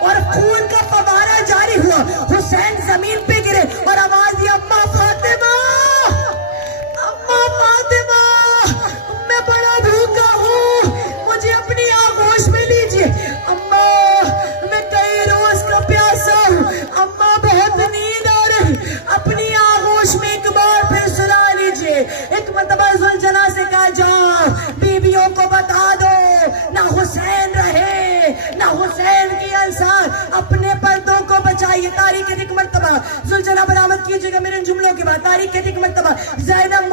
اور خون کا فوارہ جاری ہوا. حسین زمین پہ گرے اور آواز دی, اماں فاطمہ, اماں فاطمہ, میں بڑا بھوکا ہوں, مجھے اپنی آغوش میں لیجیے. اماں میں کئی روز کا پیاسا ہوں, اماں بہت نیند آ رہی, اپنی آغوش میں ایک بار پھر سلا لیجیے. ایک مرتبہ زلجنا سے کہا, جا بیویوں کو بتا دو نہ حسین رہے نہ حسین کی انصار, اپنے پردوں کو بچائیے. تاریخ ایک مرتبہ زلجنا برآمد کیجیے گا میرے ان جملوں کے بعد. تاریخ ایک مرتبہ زینب